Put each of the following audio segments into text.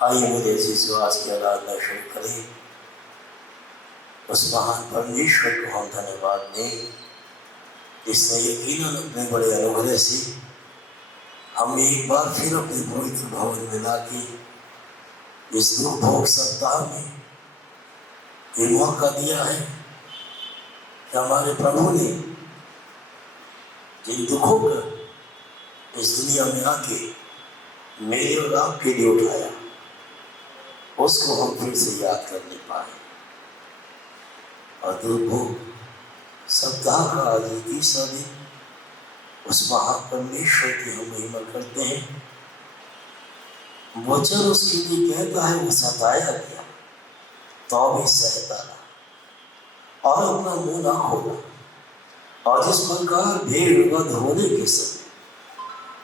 आइए मेरे अजीज़ों, आज की आराधना शुरू करें। उस महान परमेश्वर को हम धन्यवाद दें जिसने यकीनन अपने बड़े अनुग्रह से हमें एक बार फिर अपने पवित्र भवन में लाके इस दुख भोग सप्ताह में ये मौका दिया है कि हमारे प्रभु ने जिन दुखों को इस दुनिया में आके मेरे और आपके लिए उठाया, उसको हम फिर से याद कर नहीं पाए। और दुर्भोग सप्ताह का आज ये तीसरा दिन, उस महान परमेश्वर की हम महिमा करते हैं। वचन उसके लिए कहता है, वो सताया गया तो भी सहता रहा और अपना मुंह ना खोला। और जिस प्रकार भेड़ वध होने के समय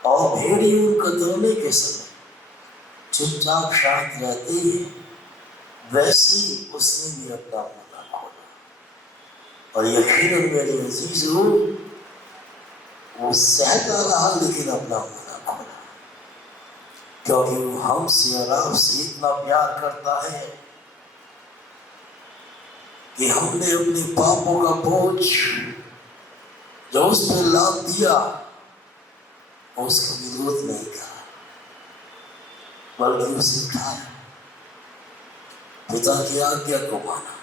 और भेड़ियों कतरने के समय चुपचाप शांत रहते हैं, वैसे ही उसने भी अपना मुंह ना खोला। और यकीनन मेरे अजीजों, वो सहता रहा लेकिन अपना मुंह ना खोला, क्योंकि वो हमसे और आपसे इतना प्यार करता है कि हमने अपने पापों का बोझ जो उस पर लाद दिया, उसका विरोध नहीं करा, बल्कि उसे उठाया, पिता की आज्ञा को माना।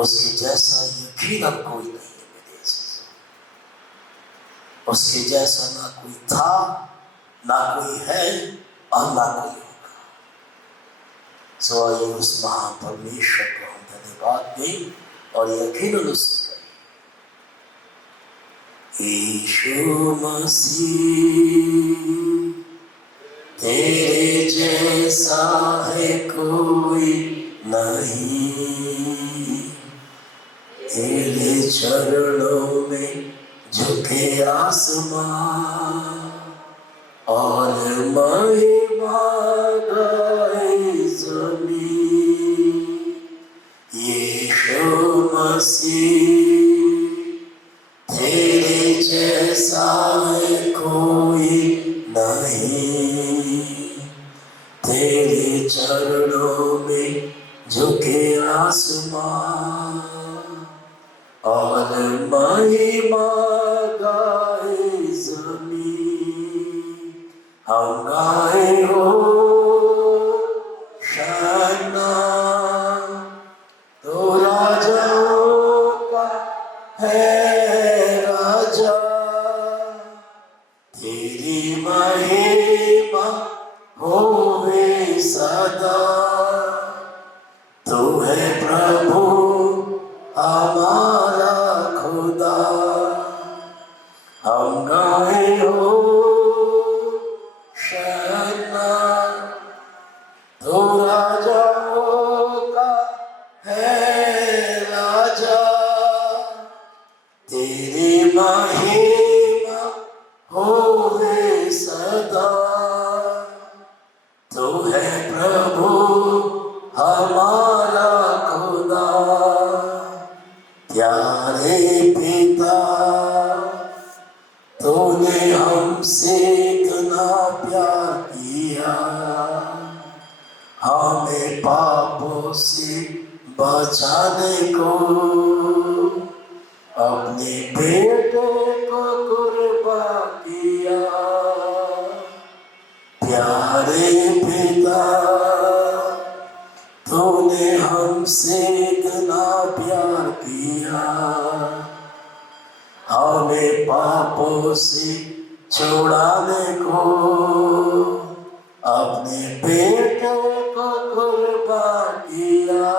उसके जैसा यकीनन कोई नहीं है मेरे अजीजों। उसके जैसा ना कोई था, ना कोई है और ना कोई होगा। सो आइए उस महान परमेश्वर को हम धन्यवाद दें और यकीनन उससे यीशु मसीह तेरे जैसा है कोई नहीं, तेरे चरणों में झुके आसमान और महिमा गाए ज़मीं। यीशु मसीह तेरे जैसा है कोई नहीं, तेरे चरणों में झुके आसमान और महिमा गाए ज़मीं। हम गाए हो शाना, तो राजाओं का है राजा, तेरी महिमा होवे सदा। तू है प्रभु हमारा खुदा। हम गाए हो शाना, तो राजाओं का है राजा, तेरी महिमा होवे सदा। तू है प्रभु हमारा खुदा। प्यारे पिता, तूने हमसे इतना प्यार किया, हमें पापों से बचाने को अपने बेटे को कुर्बान किया। प्यारे पिता, तूने हमसे इतना प्यार किया, हमें पापों से छुड़ाने को अपने बेटे को कुर्बान किया।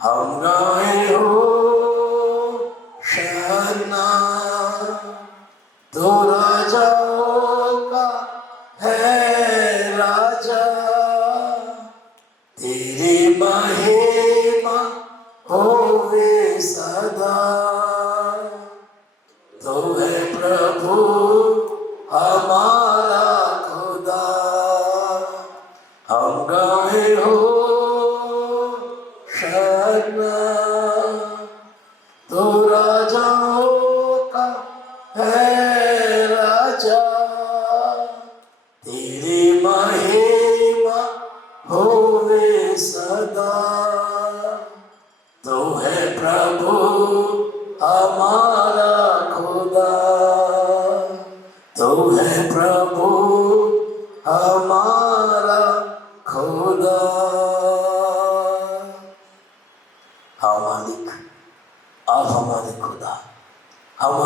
हम गाए हो शाना, तो राजाओं का है राजा, तेरी महिमा होवे सदा। तो है प्रभु हमारा खुदा। हम गाए हो शाना, तो राजाओं का है राजा, तेरी महिमा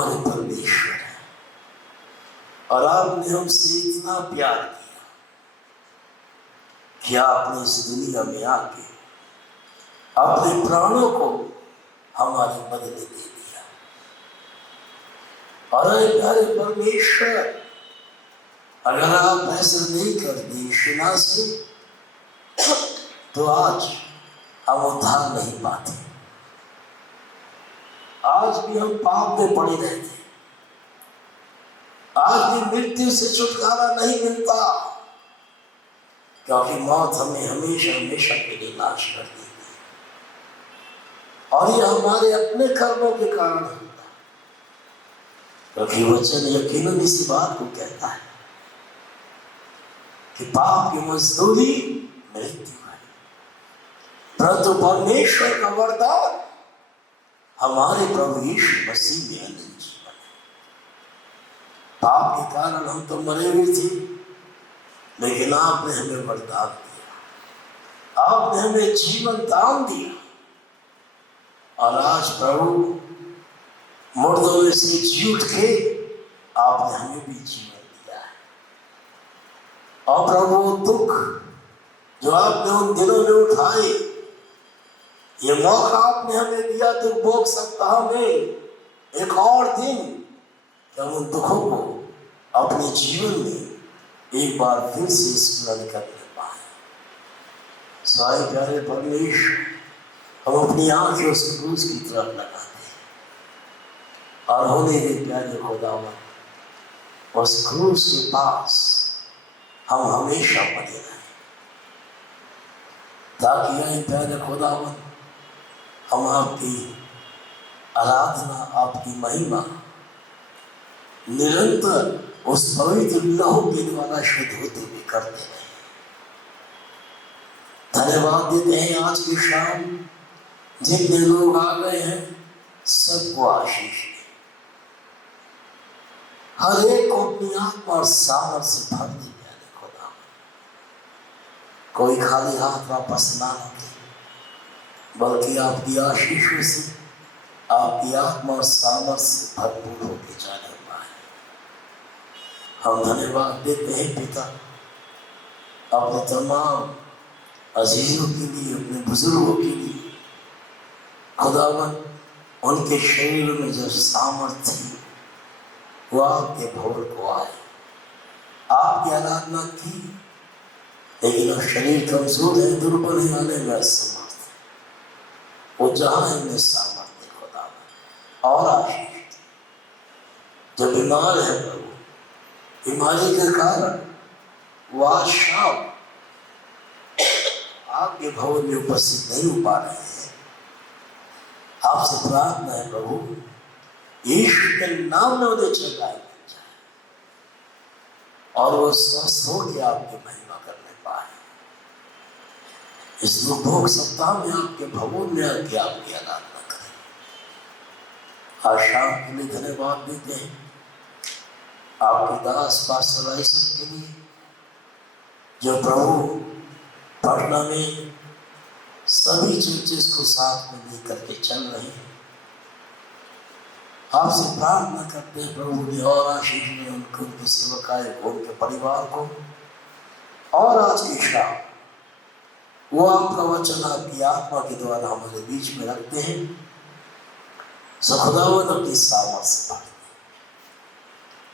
हमारे परमेश्वर हैं और आपने हमसे इतना प्यार किया कि आपने इस दुनिया में आके अपने प्राणों को हमारे बदले दे दिया। और प्यारे परमेश्वर, अगर आप ऐसा नहीं करते शिना से, तो आज हम उद्धार नहीं पाते, आज भी हम पाप में पड़े रहते, आज भी मृत्यु से छुटकारा नहीं मिलता, क्योंकि मौत हमें हमेशा हमेशा के लिए नाश कर देगी। और ये हमारे अपने कर्मों के कारण होता है, क्योंकि वचन यकीनन इसी बात को कहता है कि पाप की मजदूरी मृत्यु है, परंतु परमेश्वर का वरदान हमारे प्रभु यीशु मसीह में अनंत जीवन है। पाप के कारण हम तो मरे हुए थे, लेकिन आपने हमें वरदान दिया, आपने हमें जीवन दान दिया। और आज प्रभु मुर्दों में से जी उठ के आपने हमें भी जीवन दिया है। और प्रभु दुख जो आपने उन दिनों में उठाए, ये मौका आपने हमें दिया दुख भोग सप्ताह में एक और दिन, कि हम उन दुखों को अपने जीवन में एक बार फिर से स्मरण करने पाए। सारे प्यारे परमेश्वर, हम अपनी आंखें उस क्रूस की तरफ लगाते हैं और होने के प्यारे खुदावन, उस क्रूस के पास हम हमेशा बने रहें, ताकि आए प्यारे खुदावन हम आपकी आराधना, आपकी महिमा निरंतर उस पवित्र लहू के द्वारा शुद्ध होते हुए करते रहे। धन्यवाद देते हैं आज की शाम, जितने लोग आ गए हैं सबको आशीष दे, हर एक को अपनी आत्मा और सामर्थ्य से भर दे प्यारे खुदा। कोई खाली हाथ वापस ना लौटे, बल्कि आपकी आशीषों से, आपकी आत्मा और सामर्थ्य से भरपूर होके जाने पाए। हम धन्यवाद देते हैं पिता अपने तमाम अजीजों के लिए, अपने बुजुर्गों के लिए। खुदावन, उनके शरीर में जो सामर्थ्य थी वो आपके भवन को आए, आपकी आराधना की, लेकिन अब शरीर कमजोर है, दुर्बल है, आने में असमर्थ है। वो जहाँ इनमें सामर्थ्य खुदावन और आशीष, जो बीमार है प्रभु, बीमारी के कारण वो आज शाम आपके भवन में उपस्थित नहीं हो पा रहे हैं, आपसे प्रार्थना है प्रभु, यीशु के नाम में उन्हें चंगाई मिल जाए और वो स्वस्थ होकर आपकी महिमा करने पाए। इस दुर्भोग सप्ताह में आपके भवन में आके आपकी आराधना करें। आज शाम के लिए धन्यवाद देते हैं आपके दास पास्टर आइजक के लिए, जो प्रभु पटना में सभी चर्चेस को साथ में लेकर के चल रहे हैं। आपसे प्रार्थना करते हैं प्रभु ने और आशीष में उनको, उनके सेवकाएं को, उनके परिवार को। और आज की शाम वो आपका वचन आपकी आत्मा के द्वारा हमारे बीच में रखते हैं। खुदावन अपनी सामर्थ्य से भर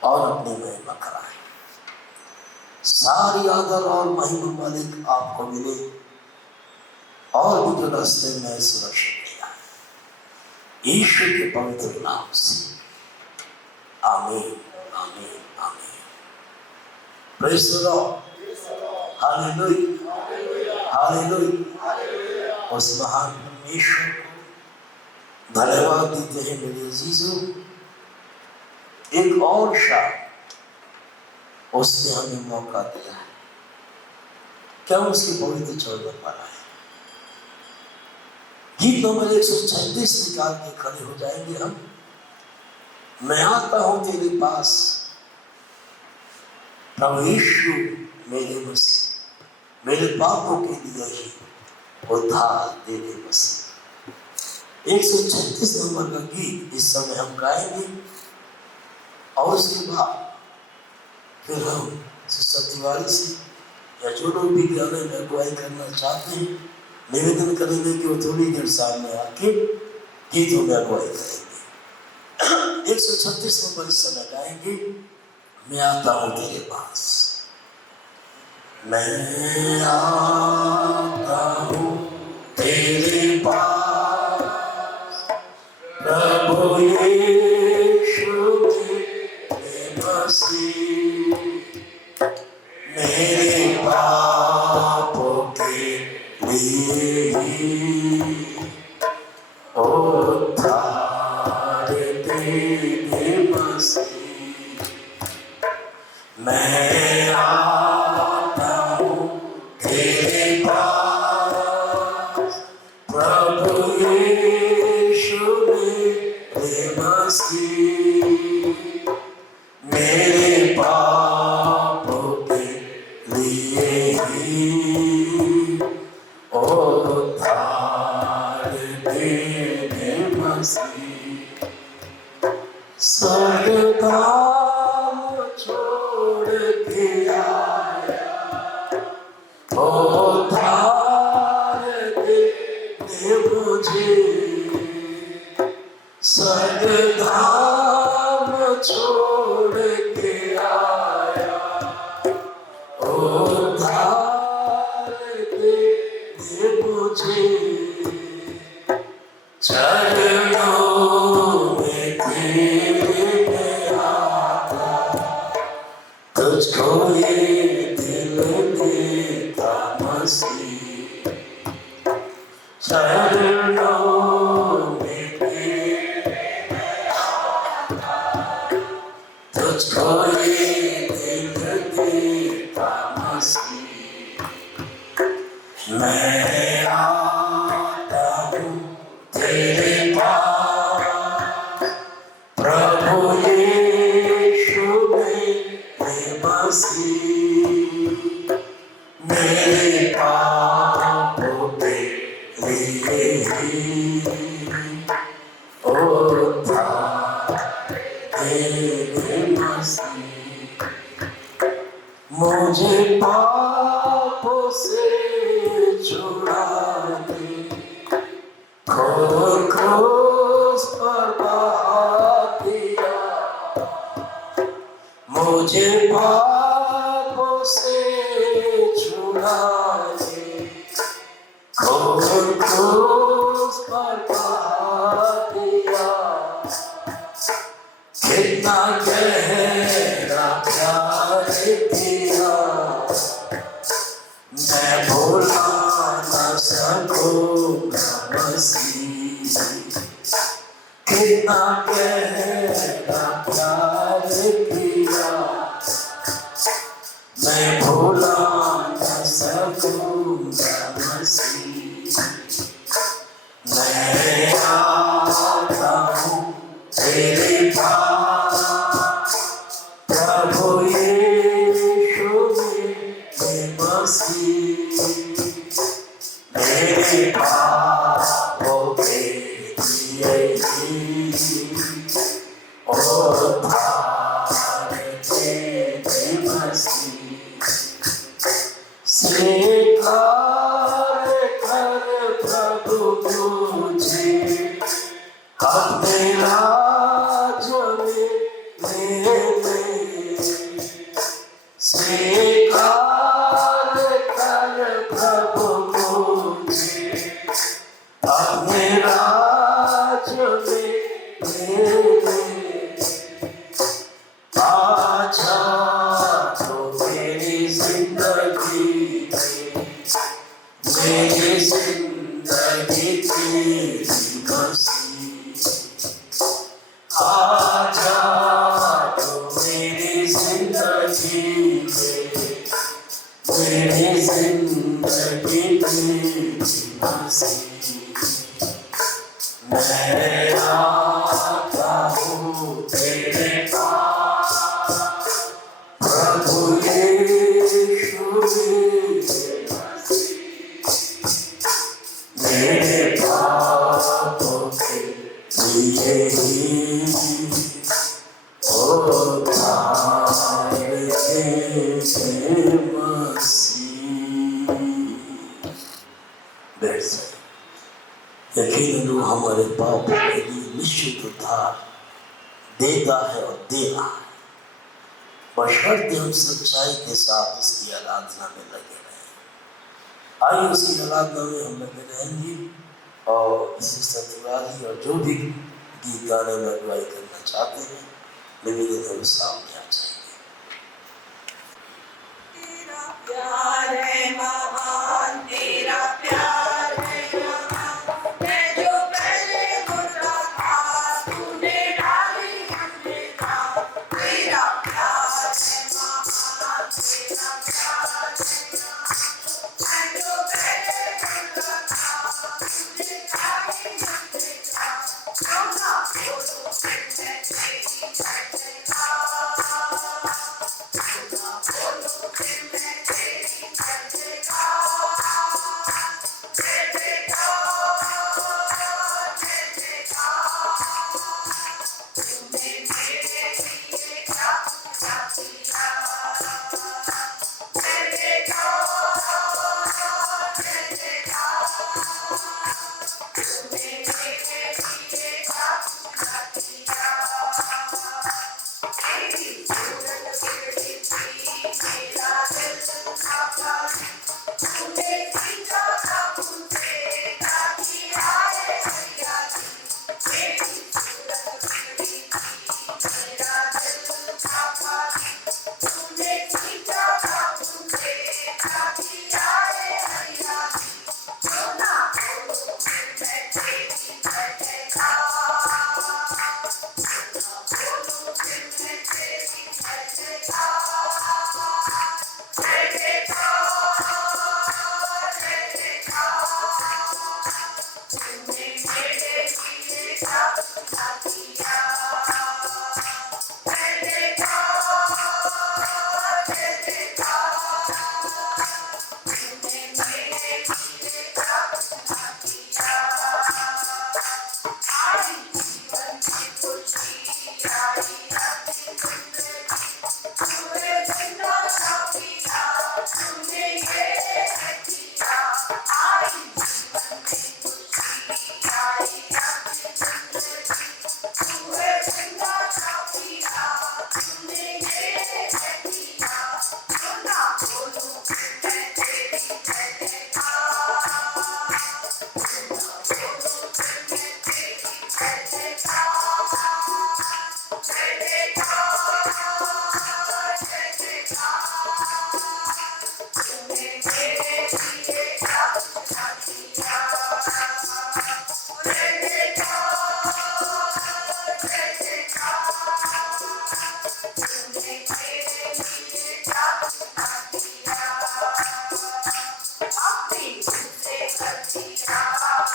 और अपनी महिमा कराए। सारी आदर और महिमा मालिक आपको मिले और भी जो रास्ते में सुरक्षित किया है, ईश्वर के पवित्र नाम से आमीन, आमीन, आमीन। Praise the Lord, hallelujah, hallelujah. उस महान परमेश्वर को धन्यवाद देते हैं मेरे अजीजों। एक और शाम उसने हमें मौका दिया है, क्या उसके पवित्र चरण पर आए। गीत नंबर 136 निकाल के खड़े हो जाएंगे हम। मैं आता हूं तेरे पास, प्रभु यीशु मेरे मसीह, मेरे पापों के लिए ही उद्धार दे दे मसीह। 136 नंबर का गीत इस समय हम गाएंगे। और उसके बाद फिर हम सिस्टर तिवारी से या जो लोग भी गाने में अगुवाई करना चाहते हैं निवेदन करेंगे कि वो थोड़ी देर सामने आके गीतों में अगुवाई करेंगे। 136 नंबर इस समय गाएंगे, मैं आता हूँ तेरे पास। मैं आता हूँ तेरे पास प्रभु यीशु तेरे मसीह, मेरे पापों के लिए उद्धार देने मसीह। मैं आता हूँ तेरे पास प्रभु यीशु मेरे मसीह, मेरे पापों के लिए उद्धार देने मसीह। स्वर्गधाम छोड़ के आया उद्धार देने मुझे। स्वर्गधाम छोड़ के आया उद्धार देने मुझे। चरणों में तेरे में आता तुझको ये दिल देता मसीह। चरणों में तेरे में आता तुझको ये दिल देता मसीह। मैं आता हूँ तेरे पास प्रभु यीशु मेरे मसीह, मेरे पापों के लिए उद्धार देने मसीह। मुझे पापों से छुड़ा दे, क्रूस पर बहा दिया। मुझे पापों से छुड़ा दे, क्रूस पर बहा दिया। कितना गहरा प्यार किया, मैं भुला न सकूंगा मसीह। कितना गहरा प्यार किया, मैं भुला न सकूंगा मसीह। मैं आता हूँ तेरे पास प्रभु यीशु मेरे मसीह, मेरे पापों के लिए उद्धार देने मसीह। स्वीकार कर प्रभु मुझे अपने राज में ले ले। स्वीकार कर प्रभु मुझे अपने राज में ले ले। आजा तो मेरी जिंदगी मेरी जिंदगी तेरी मसीह। आजा तो मेरी जिंदगी मेरी जिंदगी तेरी मसीह। मैं आता हूँ तेरे पास प्रभु यीशु मेरे पापों के लिए बैठ जाए। यकीनन वो हमारे पापों के लिए निश्चित उद्धार देता है और दे रहा है, बशर्ते हम सच्चाई के साथ उसकी आराधना में लगे रहें। आइए उसकी आराधना में हम लगे रहेंगे और सिस्टर तिवारी और जो भी गीत गाने में अगुवाई करना चाहते हैं निवेदन सामने आ जाएंगे। तेरा प्यार है महान, तेरा प्यार है महान, मैं जो पहले बुरा था तूने डाली मुझे था। तेरा प्यार है महान, तेरा प्यार है महान, मैं जो पहले बुरा था तूने डाली मुझे था। क्यों ना बोलूं फिर मैं तेरी जय जयकार, बोलो फिर मैं तेरी जय जयकार, जय जयकार, जय जयकार। तूने मेरे लिए क्या क्या किया, जय जयकार, जय जयकार। तूने मेरे लिए क्या क्या किया, तेरी सूरत बिगड़ी थी मेरा दिल था, तूने खींचा था मुझे ताकि आए हरियाली। तेरी सूरत बिगड़ी थी मेरा दिल था, तूने खींचा था मुझे ताकि आए हरियाली। क्यों ना बोलूं फिर मैं तेरी जय जयकार, बोलो फिर मैं तेरी जय जयकार, जय जयकार, जय जयकार। तूने मेरे लिए क्या क्या किया, जय जयकार, जय जयकार। तूने मेरे लिए क्या क्या किया, आई जीवन की खुशी आई अपनी जिंदगी, तूने जिंदा साथिया तूने ये किया। आई जीवन की खुशी आई अपनी जिंदगी, तूने जिंदा साथिया तूने ये किया। क्यों ना बोलूं फिर मैं तेरी जय जयकार, बोलो फिर मैं तेरी जय जयकार, जय जयकार, जय जयकार। तूने मेरे लिए क्या क्या किया, जय जयकार, जय जयकार। तूने मेरे लिए क्या क्या किया, अपनी तुझसे करतिया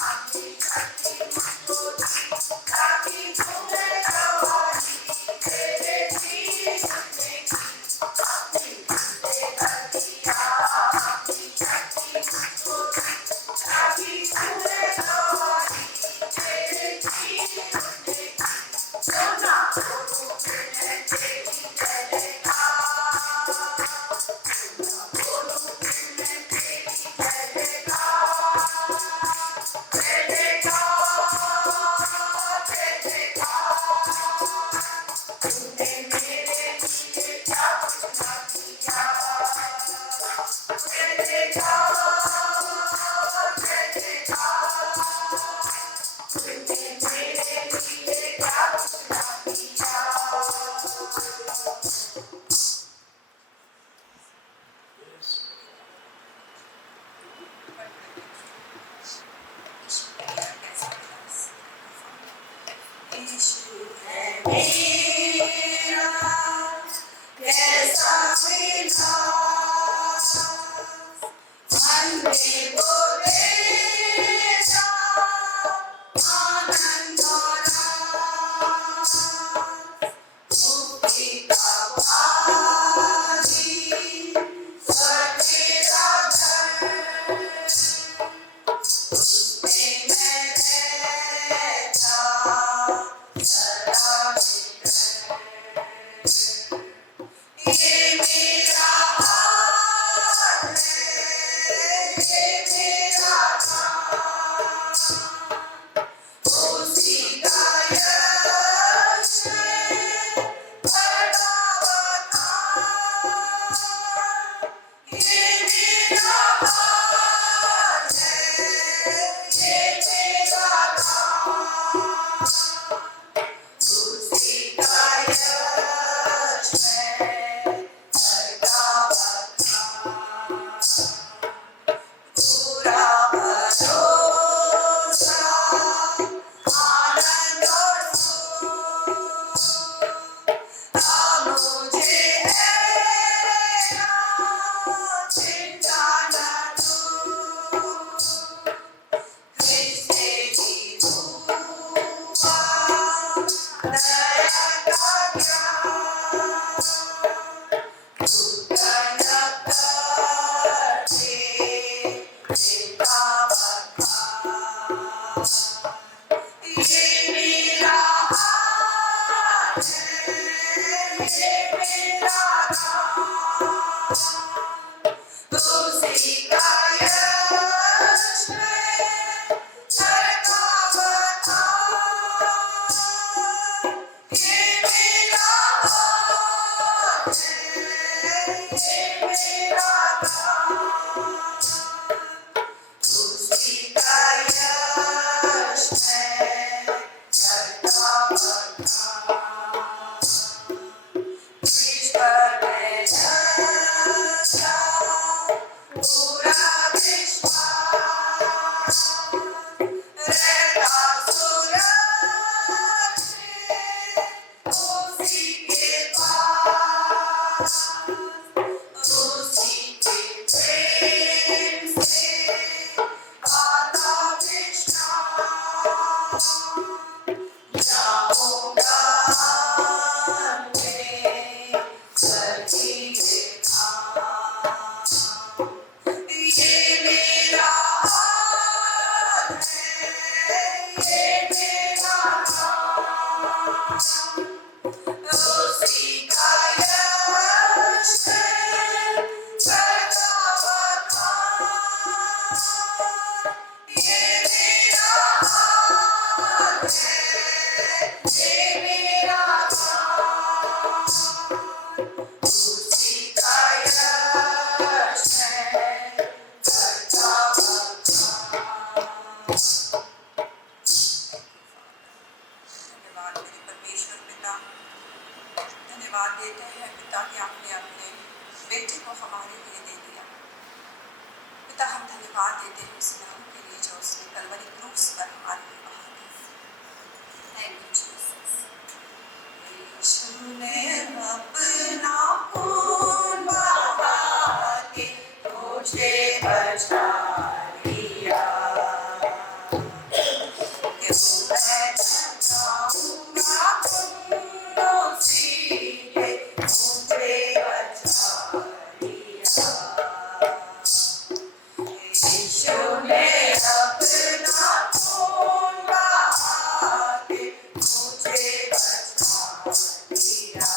अपनी करती मुझको दी, ताकि तुम्हें गवाही तेरे जी सुनने की। अपनी तुझसे करतिया अपनी करती मुझको दी, ताकि तुम्हें गवाही तेरे जी सुनने की। क्यों ना बोलूं फिर मैं तेरी जय जयकार, बोलो फिर मैं तेरी जय जयकार, जय जयकार, जय जयकार। तूने मेरे लिए क्या क्या किया, जय जयकार, जय जयकार। तूने मेरे लिए क्या क्या किया। यीशु है मेरा कैसा मिला, मन में वो देता आनंद और रास, मुक्ति का पानी सवेरा घर, उसमें मैं रहता सदा निरंतर। ये मेरा नाम तुलसी का यश है करता बखान ये मेरा नाम है ये मेरा नाम तुलसी का यश है करता बखान कृष्ण में जगा पूरा विश्वास रहता सुरक्षित उसी के पास उसी के प्रेम से आता विश्राम जाऊंगा मैं सजीवे धाम ये मेरा हाल है ये मेरा नाम उसी का यश है करता बखान ये मेरा हाल है ये मेरा नाम उसी का यश है करता बखान धन्यवाद मेरे परमेश्वर पिता धन्यवाद देते हैं पिता कि आपने अपने बेटे को हमारे लिए दे दिया पिता हम धन्यवाद देते हैं उस नाम के लिए जो उसने कलवरी क्रूस पर हमारे लिए बहा दिया थैंक यू जीसस यीशु ने अपना खून बहा के मुझे बचा लिया कि मैं जाऊंगा सीधे मुझे बचा लिया यीशु ने अपना खून बहा के मुझे बचा लिया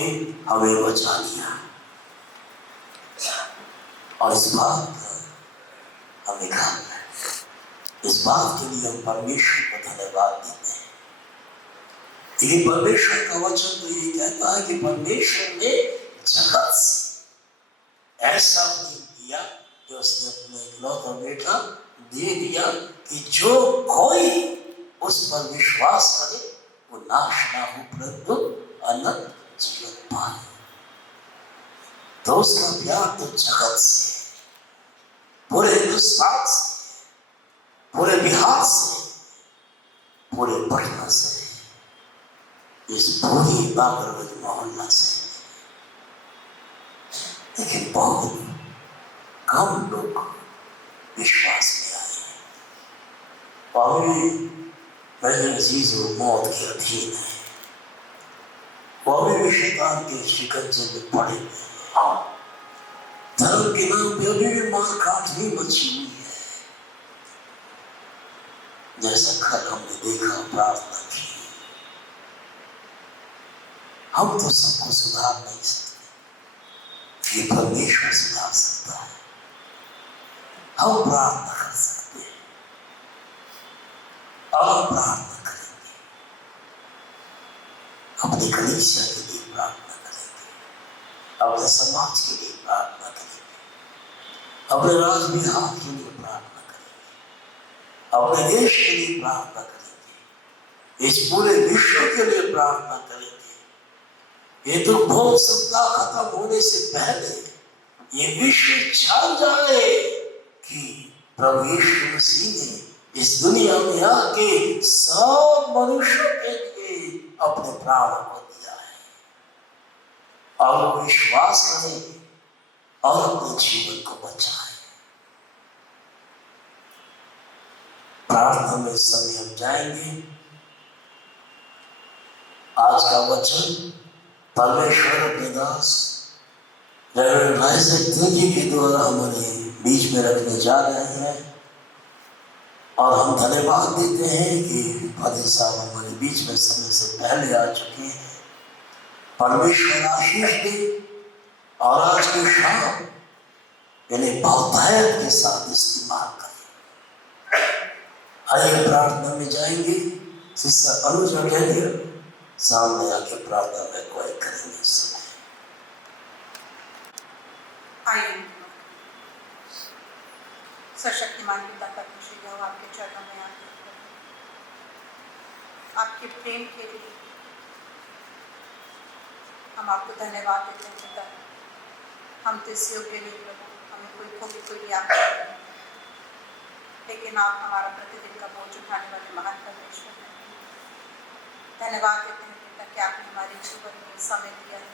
के हमें बचा लिया। और इस बात का हमें काम है, इस बात के लिए हम परमेश्वर को धन्यवाद देते हैं। लेकिन परमेश्वर का वचन तो ये कहता है कि परमेश्वर ने जगत से ऐसा प्रेम किया कि उसने अपना इकलौता बेटा दे दिया कि जो कोई उस पर विश्वास करे वो नाश ना हो परंतु अनंत जीवन पाए। तो उसका प्यार तो जगत से, पूरे हिंदुस्तान से, पूरे बिहार से, पूरे पटना से, इस पूरी बाबरगंज मोहल्ला से। लेकिन बहुत कम लोग विश्वास में आए और मेरे अजीजों मौत के अधीन है, वो भी शैतान के शिकंजे में पड़े हुए हैं। धर्म के नाम पे अभी भी मार काट ही मची हुई है। जैसा कल हमने देखा, प्रार्थना की, हम तो सबको सुधार नहीं सकते, ये परमेश्वर सुधार सकता है। हम प्रार्थना कर सकते हैं और प्रार्थना करेंगे, अपनी कलीसिया के लिए प्रार्थना करेंगे, अपने समाज के लिए प्रार्थना करेंगे, अपने राज बिहार के लिए प्रार्थना करेंगे, अपने देश के लिए प्रार्थना करेंगे, इस पूरे विश्व के लिए प्रार्थना करेंगे। ये तो भोग सप्ताह खत्म होने से पहले ये विश्व जान जाए कि प्रभु यीशु मसीह ने इस दुनिया में आके सब मनुष्यों के लिए अपने प्राण को दिया है, और वो विश्वास करें और अपने जीवन को बचाए। प्रार्थना में समय हम जाएंगे। आज का वचन परमेश्वर अपने दास रेवरेंड आइजैक तुर्की के द्वारा हमारे बीच में रखने जा रहे हैं, और हम धन्यवाद देते हैं कि फादर साहब हमारे बीच में समय से पहले आ चुके हैं। परमेश्वर आशीष दे और आज की शाम इन्हें बहुतायत के साथ इस्तेमाल करें। आइए प्रार्थना में जाएंगे। सिस्टर अनुजा गैलियर सामने आके प्रार्थना में कोई करेंगे। आइए सशक्तिमान पिता परमेश्वर यहोवा आपके चरणों में आते हैं, आपके प्रेम के लिए हम आपको धन्यवाद देते हैं पिता। हम तो इस योग्य नहीं प्रभु, हमें कोई आप नहीं, लेकिन आप हमारा प्रतिदिन का बोझ उठाने वाले महान परमेश्वर हैं। धन्यवाद देते हैं पिता कि आपने हमारे जीवन में समय दिया है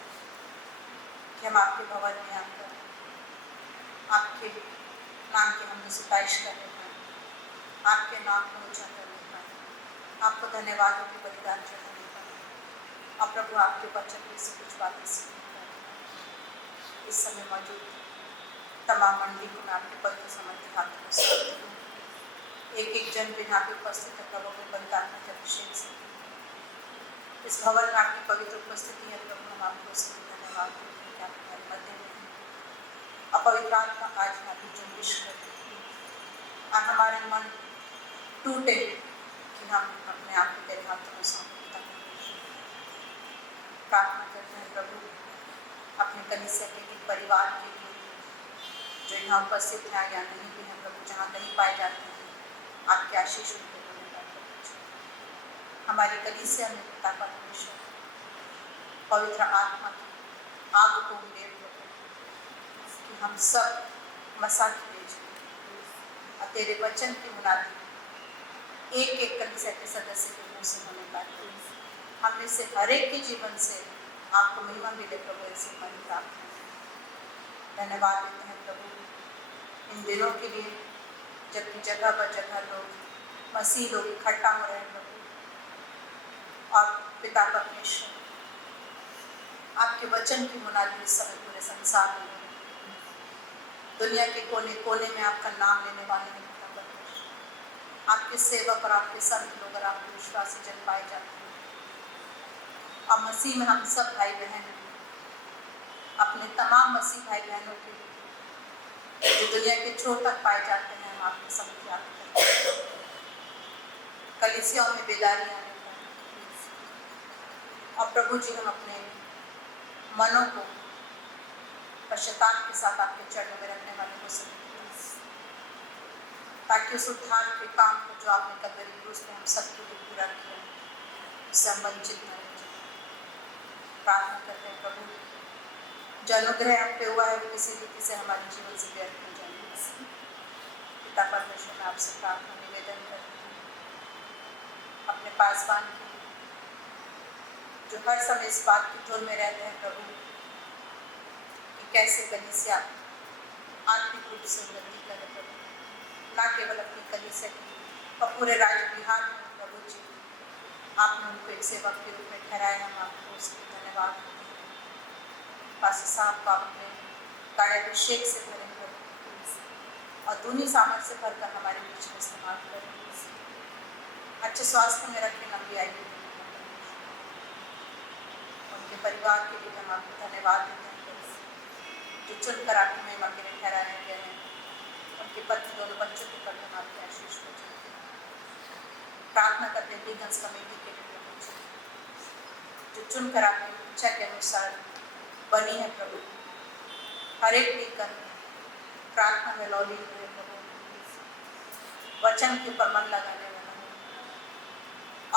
कि हम आपके भवन में आकर आपके नाम की हमने सिफारिश करने पाए, आपके नाम को ऊंचा करने पाए, आपको धन्यवाद की बलिदान चढ़ाने पाए, और प्रभु आपके वचन में से कुछ बातें सीखने पाए। इस समय मौजूद तमाम मंडली को मैं आपके पवित्र समर्पित हाथों में सौंपती हूँ। एक एक जन बिना आपके उपस्थित है प्रभु के बलिदान के अभिषेक से इस भवन में आपकी पवित्र उपस्थिति है प्रभु। हम आपको इसके लिए धन्यवाद देते हैं कि आप हमारे मध्य में अपवित्र आत्मा आज यहाँ पे जुम्बिश करते हैं और हमारे मन टूटे कि हम अपने आप को तेरे हाथों में सौंपते हैं। प्रार्थना करते हैं प्रभु अपने कलीसिया के परिवार के लिए जो यहाँ उपस्थित हैं या नहीं भी हैं प्रभु, जहाँ नहीं पाए जाते हैं, आपके आशीष उनको मिलने का। हमारी कलीसिया में पिता परमेश्वर पवित्र आत्मा की आग को उड़े कि हम सब मसा की भेजें और तेरे वचन की मुनादी एक एक कलीसिया के सदस्य के मुंह से होने पाए। हम में से हर एक के जीवन से आपको महिमा मिले प्रभु, ऐसे मन प्राप्त है। धन्यवाद देते हैं प्रभु इन दिनों के लिए जबकि जगह पर जगह लोग मसीह लोग इकट्ठा हो रहे हैं प्रभु, और पिता परमेश्वर आपके वचन की मुनादी इस समय पूरे संसार में दुनिया के कोने कोने में आपका नाम लेने वाले हैं पिता परमेश्वर। आपके सेवक और आपके संत लोग और आपके विश्वासी जन पाए जाते हैं, और मसीह में हम सब भाई बहन अपने तमाम मसीह भाई बहनों के लिए जो दुनिया के छोर तक पाए जाते हैं, हम आपके सम्मुख याद करते हैं। कलीसियाओं में बेदारी आने पर और प्रभु जी हम अपने मनों को पश्चाताप के साथ आपके चरणों में रखने वाले हो सके, ताकि उस उद्धार के काम को जो आपने कलवरी क्रूस में हम सबके लिए पूरा किया, उससे हम वंचित न रह जाएं। प्रार्थना करते हैं प्रभु, जो अनुग्रह हम पे हुआ है वो किसी रीति से हमारे जीवन से व्यर्थ हो जाए। पिता परमेश्वर, मैं आपसे प्रार्थना निवेदन करती हूँ अपने पासवान की, जो हर समय इस बात की जोर में रहते हैं प्रभु कि कैसे कलीसिया आत्मिक रूप से उन्नति करे प्रभु, न केवल अपनी कलीसिया की और पूरे राज्य बिहार में प्रभु जी आपने उनको एक सेवक के रूप में ठहराया। हम आपको उसके धन्यवाद देते हैं। पास्टर साहब को आपने कार्याभिषेक से भरे प्रभु और दूनी सामर्थ्य से भरकर हमारे बीच में इस्तेमाल करें। अच्छे स्वास्थ्य में रखें, लंबी आयु दें। उनके परिवार के लिए हम आपको धन्यवाद देते हैं जो चुनकर आपकी महिमा के लिए ठहराए गए हैं। उनके पति, दोनों बच्चों के पर हम आपके आशीष को चाहते हैं। प्रार्थना करते हैं डीगन्स कमेटी के लिए प्रभु जो चुनकर आपकी इच्छा के अनुसार बनी है प्रभु। हर एक डीगन प्रार्थना में लौली हुए प्रभु, वचन के ऊपर मन लगाने वाला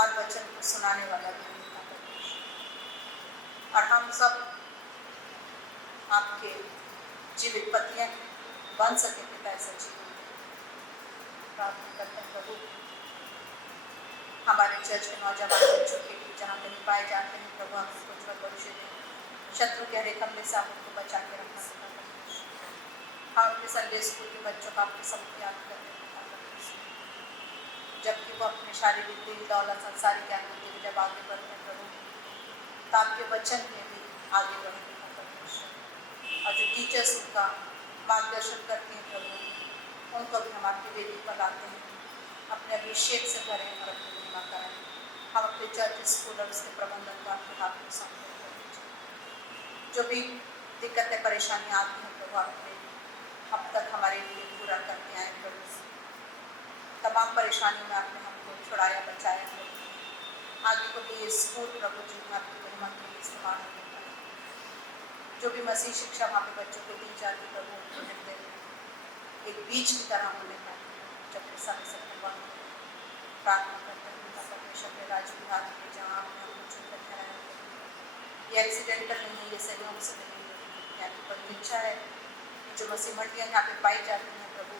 और वचन को सुनाने वाला भी और हम सब आपके जीवित पत्नियां बन सके पिता ऐसा जीवन प्रार्थना करते हैं प्रभु। हमारे चर्च के नौजवान बच्चों के लिए जहाँ कहीं पाए जाते हैं प्रभु, आप उनको उज्ज्वल भविष्य दें, शत्रु के हर एक हमले से आप उनको बचा के रखना सकता। हम अपने संडे स्कूल के बच्चों का आपके सब याद करते हैं जबकि वो अपने शारीरिक दिल दौलत संसारी ज्ञान होते हुए जब आगे बढ़ते हैं प्रभु, तो आपके वचन में भी आगे बढ़ने का परमेश्वर। और जो टीचर्स उनका मार्गदर्शन करती हैं प्रभु, उनको भी हम आपकी वेदी पर लाते हैं, अपने अभिषेक से भरें और अपनी महिमा करें। हम अपने चर्च स्कूल और उसके प्रबंधन को आपके हाथ में सौंपते हैं। जो भी दिक्कतें परेशानियाँ आती हैं प्रभु, आपने अब तक हमारे लिए पूरा करके आए प्रभु। तमाम परेशानियों में आपने हमको छुड़ाया, बचाया प्रभु। आगे को भी ये स्कूल प्रभु जी में आपकी महिमा के लिए इस्तेमाल होता है। जो भी मसीह शिक्षा वहाँ पे बच्चों को दी जाती प्रभु, उनको हृदय में एक बीज की तरह होने पाए जब समय से बंद हो। प्रार्थना करते हैं परमेश्वर के राज्य विभाग में जहाँ आपने हमको चुनकर ठहराया। ये एक्सीडेंटल नहीं है, ये सहयोग से नहीं है, आपकी बड़ी इच्छा है कि जो मसीह मंडियाँ यहाँ पे पाई जाती हैं प्रभु,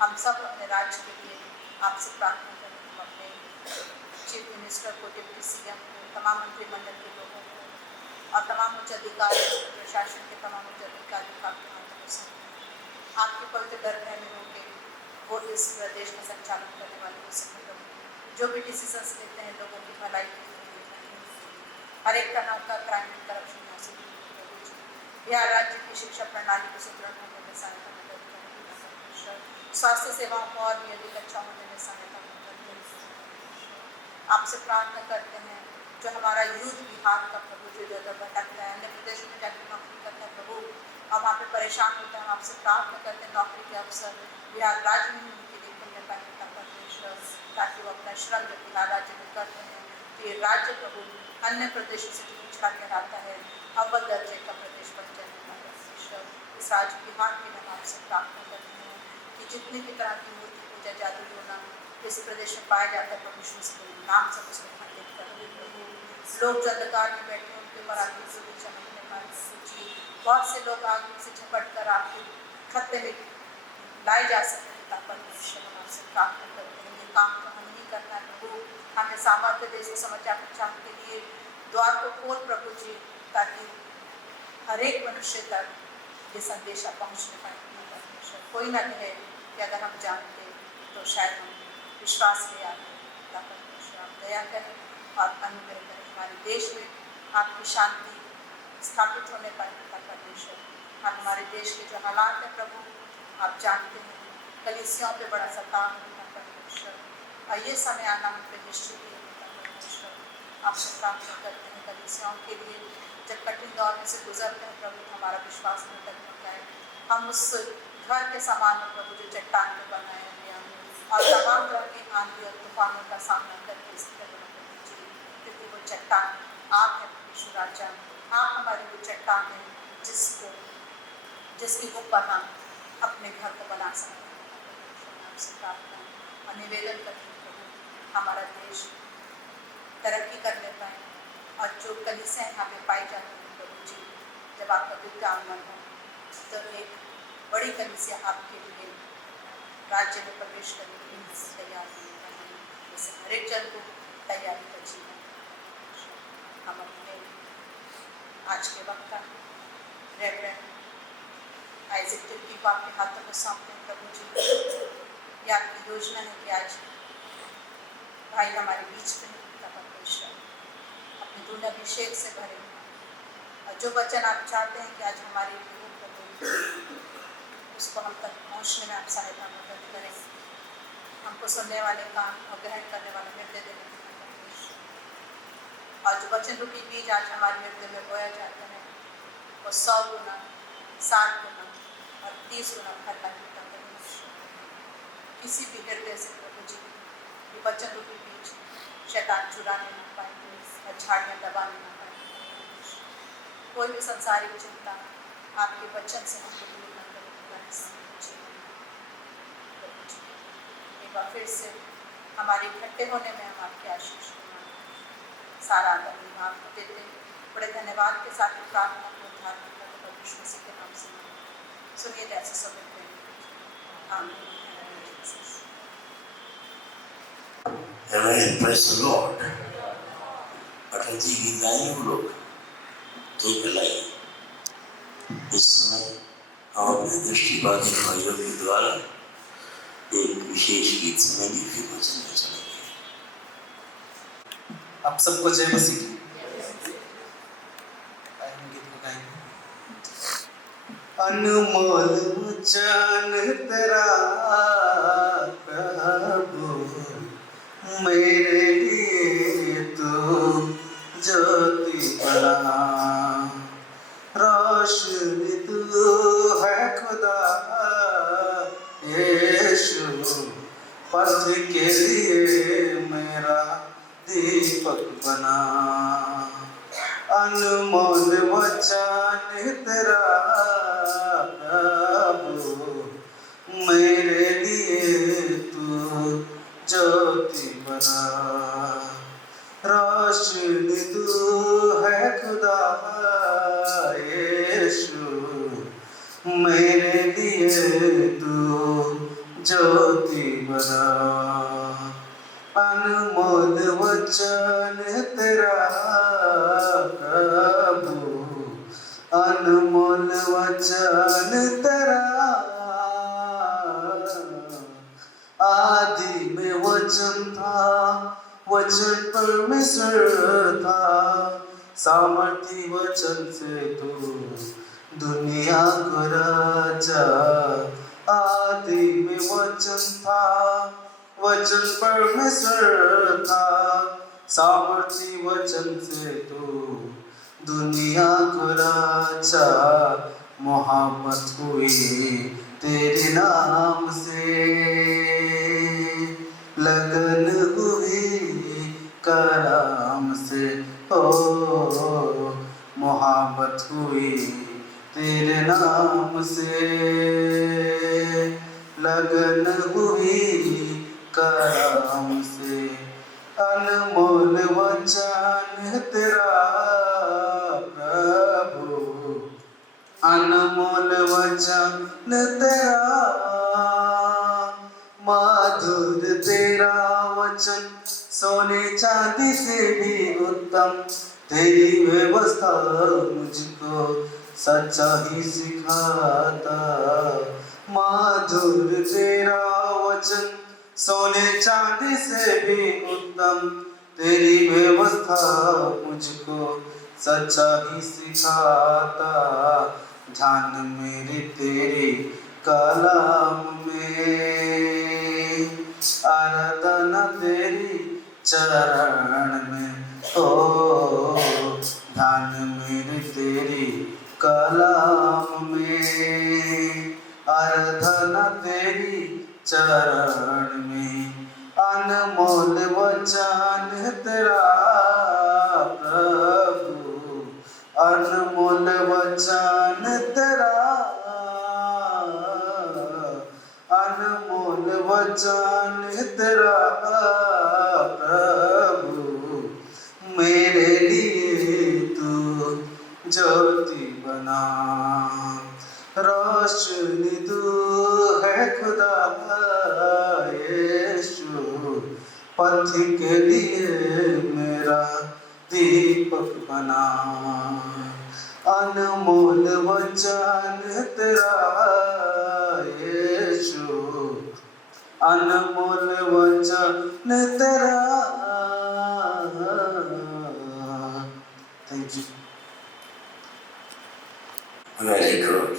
हम सब अपने राज्य के लिए आपसे प्रार्थना करें। हम अपने चीफ मिनिस्टर को, डिप्टी सीएम को, तमाम मंत्रिमंडल के लोगों को और तमाम उच्च अधिकारी, प्रशासन के तमाम उच्च अधिकारियों का आपके हाथों में सौंपते हैं। आपके पवित्र दरबार में होकर वो इस प्रदेश का संचालन करने वाले हो सके प्रभु। जो भी डिसीजंस लेते हैं लोगों की भलाई के लिए, हर एक तरह का क्राइम एंड करप्शन यहाँ से बिहार राज्य की शिक्षा प्रणाली को सुदृढ़ होने में सहायता मदद करें। स्वास्थ्य सेवाओं को और भी अधिक अच्छा होने में सहायता मदद करें। आपसे प्रार्थना करते हैं जो हमारा यूथ बिहार का प्रभु जो इधर भटकता है, अन्य प्रदेश में जाकर नौकरी करता है प्रभु, अब वहाँ पे परेशान होता है, हम आपसे प्रार्थना करते हैं नौकरी के अवसर बिहार राज्य में उनके लिए खुलने पाए परमेश्वर, ताकि वो अपना श्रम जब बिहार राज्य में करते हैं तो ये राज्य प्रभु अन्य प्रदेशों से जो पिछड़ा कहलाता है अव्वल दर्जे का प्रदेश बन जाए परमेश्वर। इस राज्य बिहार के लिए हम आपसे प्रार्थना करते हैं कि जितने भी तरह की मूर्ति पूजा जादू होना इस प्रदेश में पाया जाता है परमेश्वर से नाम सब उसको खंडित कर प्रभु। लोग जो अंधकार में बैठे हैं उनके ऊपर आगे से चमकने पाए सूची, बहुत से लोग आगे से झपट कर आपके खत्ते में लाए जा सके परमेश्वर। हम आपसे प्रार्थना करते हैं ये काम तो हमें ही करना है प्रभु, हमें सामर्थ्य दे समाचार प्रचार के लिए द्वार को खोल प्रभु जी, ताकि हर एक मनुष्य तक ये संदेशा पहुँचने पाए परमेश्वर। कोई ना कहे कि अगर हम जानते तो शायद हम विश्वास ले आते परमेश्वर। आप दया करें और अनुग्रह करें हमारे देश में आपकी शांति स्थापित होने पाए परमेश्वर। हम हमारे देश के जो हालात हैं प्रभु आप जानते हैं, कलीसियाओं पे बड़ा सताव होता है परमेश्वर और ये समय आना हम पे निश्चित ही होता है परमेश्वर। आपसे प्रार्थना करते हैं कलीसियाओं के लिए जब कठिन दौर में से गुजरते हैं प्रभु, हमारा विश्वास में टकराता है। हम उस घर के समान हैं प्रभु जो चट्टान पे बनाए हुए हैं, और तमाम तरह की आंधी और तूफानों का सामना करके इस तरह कीजिए, क्योंकि वो चट्टान आप है परमेश्वर राजा। आप हमारी वो चट्टान है जिसके ऊपर हम अपने घर को बना सकते हैं। आपसे प्रार्थना और निवेदन करते हैं प्रभु, हमारा देश तरक्की करने पाए, और जो कलीसियाँ यहाँ पे पाई जाती हैं प्रभु जी, जब आपका दिव्य आगमन हो तो एक बड़ी कलीसिया आपके लिए राज्य में प्रवेश करने के लिए तैयार होने का, जैसे हर एक जन को तैयारी का जीवन। हम अपने आज के वक्त का रेवरेंड आइजैक तुर्की को आपके हाथों में सौंपते हैं प्रभु जी। ये आपकी योजना है कि आज भाई हमारे बीच में परमेश्वर अपने दूध अभिषेक से भरे, और जो वचन आप चाहते हैं कि आज हमारे लिए प्रभु, उसको हम तक पहुँचने में आप सहायता मदद करें। हमको सुनने वाले कान और ग्रहण करने वाले हृदय देने के परमेश्वर, और जो वचन रूपी बीज आज हमारे हृदय में बोया जाता है वो 100 गुना, 60 गुना और 30 गुना फलता है परमेश्वर। किसी भी हृदय से प्रभु जी ये वचन रूपी बीज शैतान चुराने ना पाए और झाड़ियाँ दबाने ना पाए। कोई भी संसारिक चिंता आपके वचन से हमको दूर न करें। एक बार फिर से हमारे इकट्ठे होने में हम आपके आशीष सारा आदर आपको देते हैं। बड़े धन्यवाद के साथ प्रार्थना को उद्धार परमेश्वर मसीह के नाम से सुनिए जैसे सब Amen. Praise the Lord. Atal ji गीत गाएंगे वो लोग तो गलाइए। इस समय हम अपने दृष्टिबाधित भाइयों के द्वारा एक विशेष गीत सुनेंगे, फिर वचन में चलेंगे। आप सबको जय मसीह की। गीत को गाएंगे। अनमोल वचन तेरा प्रभु, मेरे लिए तू ज्योति बना, रोशनी तू है खुदा यीशु, पथ के लिए मेरा दीपक बना। अनमोल वचन तेरा प्रभु, मेरे लिए तू ज्योति बना, रोशनी तू है खुदा यीशु, मेरे लिए तू ज्योति बना। अनमोल वचन तेरा प्रभु, अनमोल वचन तेरा। आदि में वचन था, वचन परमेश्वर था, सामर्थी वचन से तू दुनिया को राजा। आदि में वचन था, वचन परमेश्वर था, सामर्थी वचन से तू दुनिया को राजा। मोहब्बत हुई तेरे नाम से, लगन हुई कलाम से, ओ मोहब्बत हुई तेरे नाम से, लगन हुई कलाम से। अनमोल वचन तेरा प्रभु, अनमोल वचन तेरा। माधुर तेरा वचन सोने चांदी से भी उत्तम, तेरी व्यवस्था मुझको सच्चाई सिखाता। माधुर तेरा वचन सोने चांदी से भी उत्तम, तेरी व्यवस्था मुझको सच्चाई सिखाता। ध्यान मेरे तेरे कलाम में, आराधना तेरी चरण में, ओ ध्यान मेरे में, आराधना तेरी चरण में, अनमोल वचन तेरा प्रभु, अनमोल वचन तेरा, अनमोल वचन तेरा प्रभु, मेरे लिए तू ज्योति बना, रोशनी तू है खुदा यीशु, पथ के लिए मेरा दीपक बना, अनमोल वचन तेरा यीशु, अनमोल वचन तेरा। Thank you. Very good.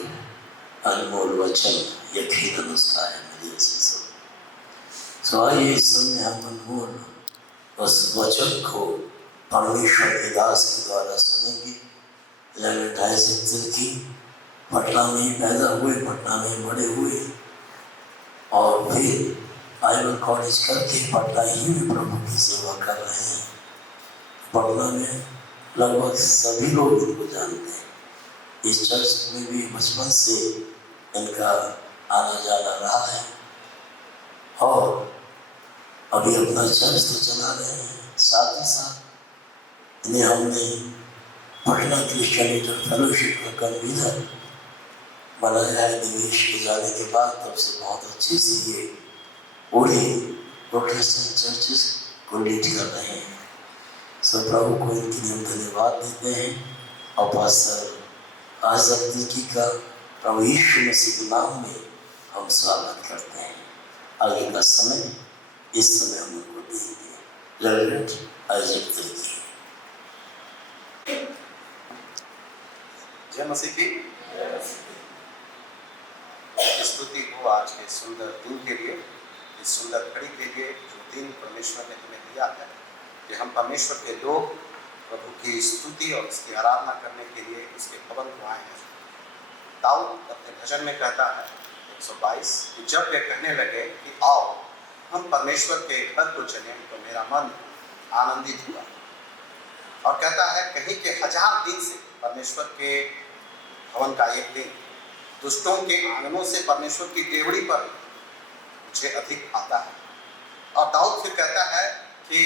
अनमोल वचन यकीनन उसका है मेरे यीशु। तो आइए इस समय हम अनमोल उस वचन को परमेश्वर के दास के द्वारा सुनेंगे। लेफ्ट आइजैक तिर्की पटना में ही पैदा हुए, पटना में बड़े हुए और फिर बाइबल कॉलेज करके पटना ही में प्रभु की सेवा कर रहे हैं। पटना में लगभग सभी लोग इनको जानते हैं। इस चर्च में भी बचपन से इनका आना जाना रहा है और अभी अपना चर्च तो चला रहे हैं। साथ ही साथ इन्हें हमने पटना क्रिश्चियन फेलोशिप का कन्वीनर बनाया है। निवेश के जाने के बाद तब से बहुत अच्छे से ये पूरे प्रोटेस्टेंट चर्चेस को लीड कर रहे हैं। सब प्रभु को इनके लिए हम धन्यवाद देते हैं और पास्टर आइजैक तिर्की का प्रभु यीशु मसीह के नाम में हम स्वागत करते हैं। आगे का समय इस समय हम उनको देंगे। Reverend Isaac Tirkey. जय मसीह की स्तुति हो आज के सुंदर दिन के लिए, इस सुंदर घड़ी के लिए जो दिन परमेश्वर ने हमें दिया है कि हम परमेश्वर के लोग प्रभु की स्तुति और उसकी आराधना करने के लिए उसके भवन को आए हैं। दाऊद अपने भजन में कहता है 122 कि जब वे कहने लगे कि आओ हम परमेश्वर के घर को चलें तो मेरा मन आनंदित हुआ। और कहता है कहीं के 1000 दिन से परमेश्वर के भवन का एक दिन दुष्टों के आंगनों से परमेश्वर की देवड़ी पर मुझे अधिक आता है। और दाऊद फिर कहता है कि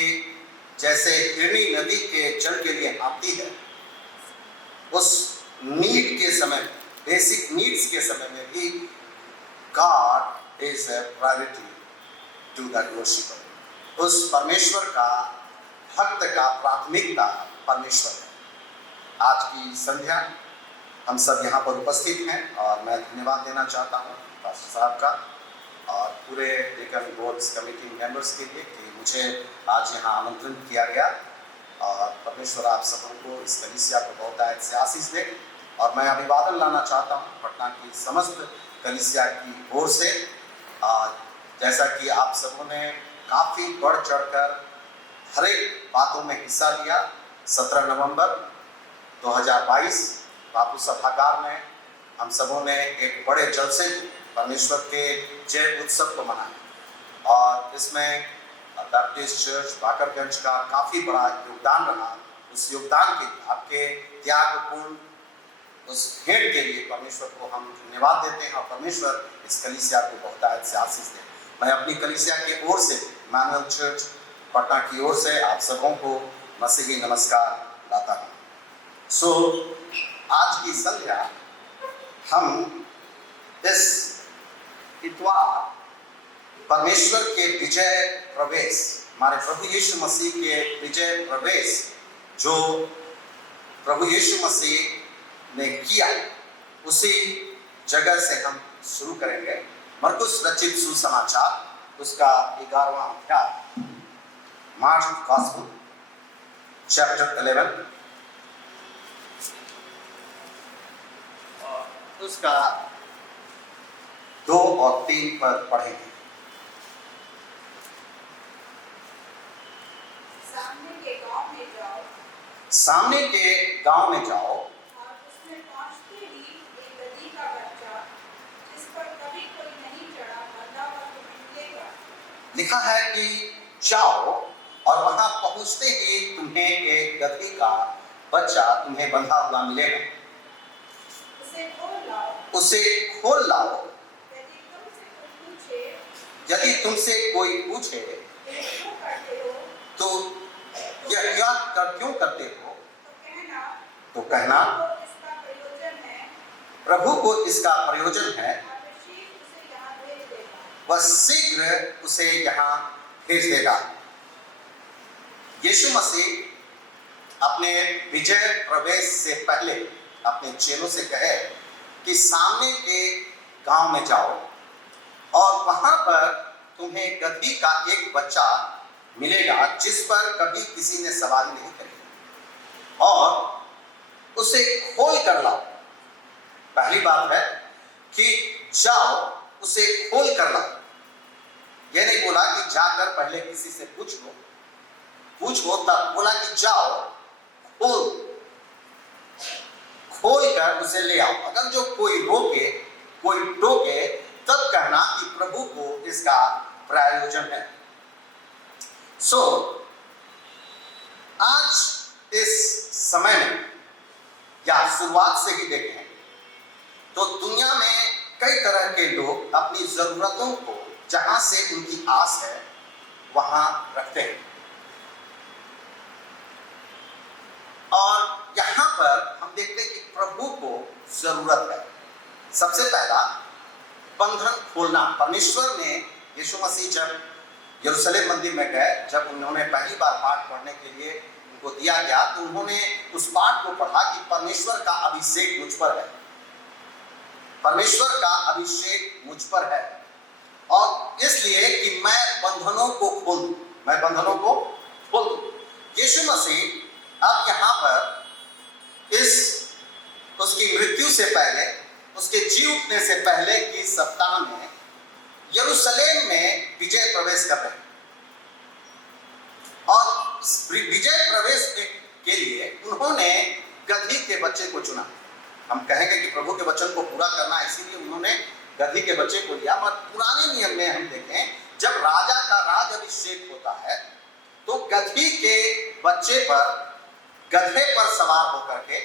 जैसे हिरनी नदी के जल के लिए आती है, उस नीड के समय, बेसिक नीड्स के समय में भी God is a priority to the worshipper. उस परमेश्वर का भक्त का प्राथमिकता परमेश्वर है। आज की संध्या हम सब यहाँ पर उपस्थित हैं और मैं धन्यवाद देना चाहता हूँ पास्टर साहब का और पूरे डेकन बोर्ड्स कमेटी मेंबर्स के लिए कि मुझे आज यहाँ आमंत्रण किया गया। और परमेश्वर आप सबों को इस कलीसिया को बहुत आयत से आशीष दे। और मैं अभिवादन लाना चाहता हूँ पटना की समस्त कलीसिया की ओर से। जैसा कि आप सबों ने काफ़ी बढ़ चढ़कर हर एक बातों में हिस्सा लिया। 17 नवंबर 2022 बापू सभागार में हम सबों ने एक बड़े जलसे परमेश्वर के जय उत्सव को मनाया और इसमें बैप्टिस्ट चर्च बाकरगंज का काफ़ी बड़ा योगदान रहा। उस योगदान के लिए, आपके त्यागपूर्ण उस भेंट के लिए परमेश्वर को हम धन्यवाद देते हैं और परमेश्वर इस कलीसिया को बहुत आयत से आशीष दे। मैं अपनी कलीसिया की ओर से, मैनुअल चर्च पटना की ओर से आप सबों को मसीही नमस्कार लाता हूँ। आज की संध्या हम इस इतवार परमेश्वर के विजय प्रवेश, हमारे प्रभु यीशु मसीह के विजय प्रवेश जो प्रभु यीशु मसीह ने किया, उसी जगह से हम शुरू करेंगे। मरकुस रचित सुसमाचार उसका 11वां अध्याय, मार्क गॉस्पेल चैप्टर 11 उसका 2 और 3 पद पढ़ेंगे। सामने के गांव में जाओ, सामने के गांव में जाओ और उसमें पहुंचते ही एक गदही का लिखा है कि जाओ और वहां पहुंचते ही तुम्हें एक गदही का बच्चा तुम्हें बंधा हुआ मिलेगा, उसे खोल लाओ। उसे खोल लाओ। यदि तुमसे कोई यदि तुमसे कोई पूछे पूछे ये क्यों करते हो, तो यह क्यों करते हो, तो कहना तो कहना तो इसका प्रयोजन है, प्रभु को इसका प्रयोजन है, और शीघ्र उसे यहाँ भेज वह शीघ्र उसे यहाँ भेज देगा। देगा। यीशु मसीह अपने विजय प्रवेश से पहले अपने चेलों से कहे कि सामने के गांव में जाओ और वहां पर तुम्हें गदही का एक बच्चा मिलेगा जिस पर कभी किसी ने सवारी नहीं करी, और उसे खोल कर लाओ। पहली बात है कि जाओ उसे खोल कर लाओ। यह नहीं बोला कि जाकर पहले किसी से पूछो तब बोला कि जाओ खोल कर उसे ले आओ। अगर जो कोई रोके कोई टोके तब कहना कि प्रभु को इसका प्रयोजन है। आज इस समय में या शुरुआत से ही देखें तो दुनिया में कई तरह के लोग अपनी जरूरतों को जहां से उनकी आस है वहां रखते हैं, और यहां पर हम देखते हैं कि प्रभु को जरूरत है। सबसे पहला बंधन खोलना। परमेश्वर ने यीशु मसीह जब यरूशलेम मंदिर में गए, जब उन्होंने पहली बार पाठ पढ़ने के लिए उनको दिया गया तो उन्होंने उस पाठ को पढ़ा कि परमेश्वर का अभिषेक मुझ पर है, परमेश्वर का अभिषेक मुझ पर है, और इसलिए कि मैं बंधनों को खोल दूं। यीशु मसीह अब यहाँ पर उसकी मृत्यु से पहले, उसके जी उठने से पहले की सप्ताह में यरूशलेम में विजय प्रवेश कर रहे हैं, और इस विजय प्रवेश के लिए उन्होंने गदही के बच्चे को चुना। हम कहेंगे कि प्रभु के वचन को पूरा करना, इसीलिए उन्होंने गदही के बच्चे को लिया। पर पुराने नियम में हम देखें जब राजा का राज अभिषेक होता है तो गदही के बच्चे पर, गधे पर सवार होकर के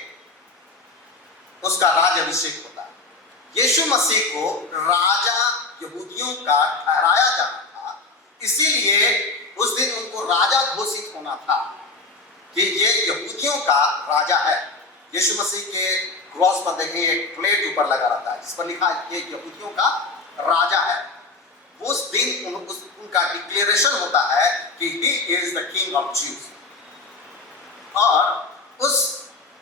उसका राज अभिषेक होता है। यीशु मसीह को राजा यहूदियों का ठहराया जाना था, इसीलिए उस दिन उनको राजा घोषित होना था कि ये यहूदियों का राजा है। यीशु मसीह के क्रॉस पर देखें एक प्लेट ऊपर लगा रहता है जिस पर लिखा है ये यहूदियों का राजा है। उस दिन उनका डिक्लेरेशन होता है कि he is the king of Jews, और उस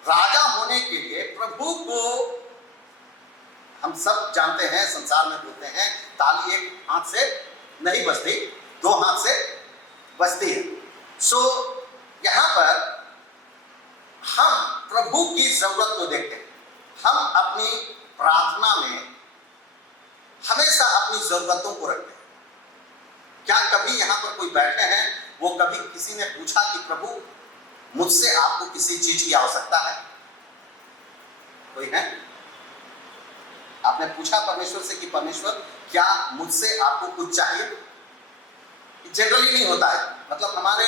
राजा होने के लिए प्रभु को, हम सब जानते हैं, संसार में बोलते हैं ताली एक हाथ से नहीं बजती, दो हाथ से बजती है। यहां पर हम प्रभु की जरूरत को देखते हैं। हम अपनी प्रार्थना में हमेशा अपनी जरूरतों को रखते हैं। क्या कभी यहां पर कोई बैठे हैं, वो कभी किसी ने पूछा कि प्रभु मुझसे आपको किसी चीज की आवश्यकता है? कोई है? आपने पूछा परमेश्वर से कि परमेश्वर क्या मुझसे आपको कुछ चाहिए? जनरली नहीं होता है, मतलब हमारे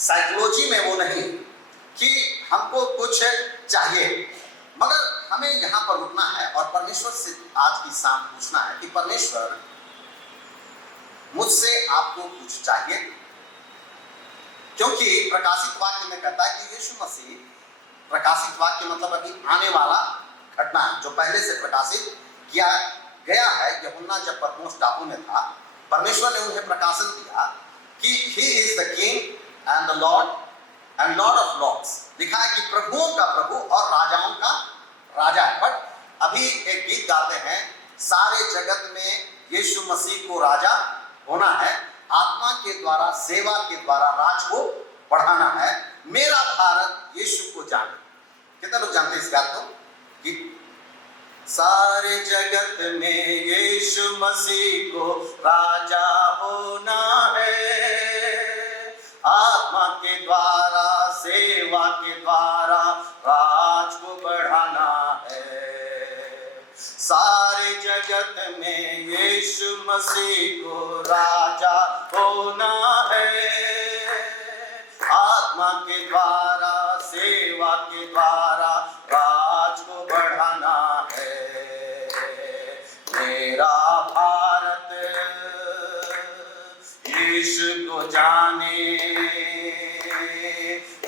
साइकोलॉजी में वो नहीं कि हमको कुछ चाहिए, मगर हमें यहां पर रुकना है और परमेश्वर से आज की शाम पूछना है कि परमेश्वर मुझसे आपको कुछ चाहिए? क्योंकि प्रकाशित वाक्य में कहता है कि यीशु मसीह, प्रकाशित वाक्य मतलब अभी आने वाला घटना है जो पहले से प्रकाशित किया गया है। यूहन्ना जब पतमोस टापू में था, परमेश्वर ने उन्हें प्रकाशन दिया कि he is the king and the lord of lords. लिखा है कि प्रभुओं का प्रभु और राजाओं का राजा है। बट अभी एक गीत गाते हैं, सारे जगत में यीशु मसीह को राजा होना है, आत्मा के द्वारा, सेवा के द्वारा राज को बढ़ाना है, मेरा भारत यीशु को जाने। कितने लोग जानते हैं इस बात को कि सारे जगत में यीशु मसीह को राजा होना है, आत्मा के द्वारा, सेवा के द्वारा राज को बढ़ाना है। सारे जगत में यीशु मसीह को राजा होना है। आत्मा के द्वारा, सेवा के द्वारा राज को बढ़ाना है। मेरा भारत यीशु को जाने,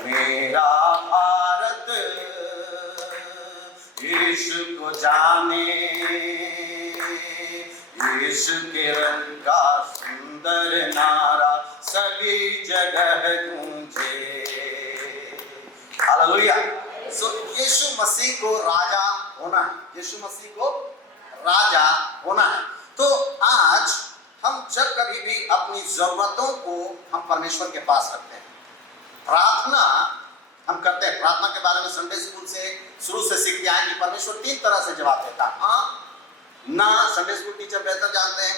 मेरा भारत यीशु को जाने, यीशु के रंग का सुंदर नारा सभी जगह गूंजे। हालेलुया। सो यीशु मसीह को राजा होना है, यीशु मसीह को राजा होना है। तो आज हम जब कभी भी अपनी जरूरतों को हम परमेश्वर के पास रखते हैं, प्रार्थना हम करते हैं। प्रार्थना के बारे में संडे स्कूल से शुरू से सीखते आए कि परमेश्वर 3 तरह से जवाब देता है। हाँ ना, संडे स्कूल टीचर बेहतर जानते हैं,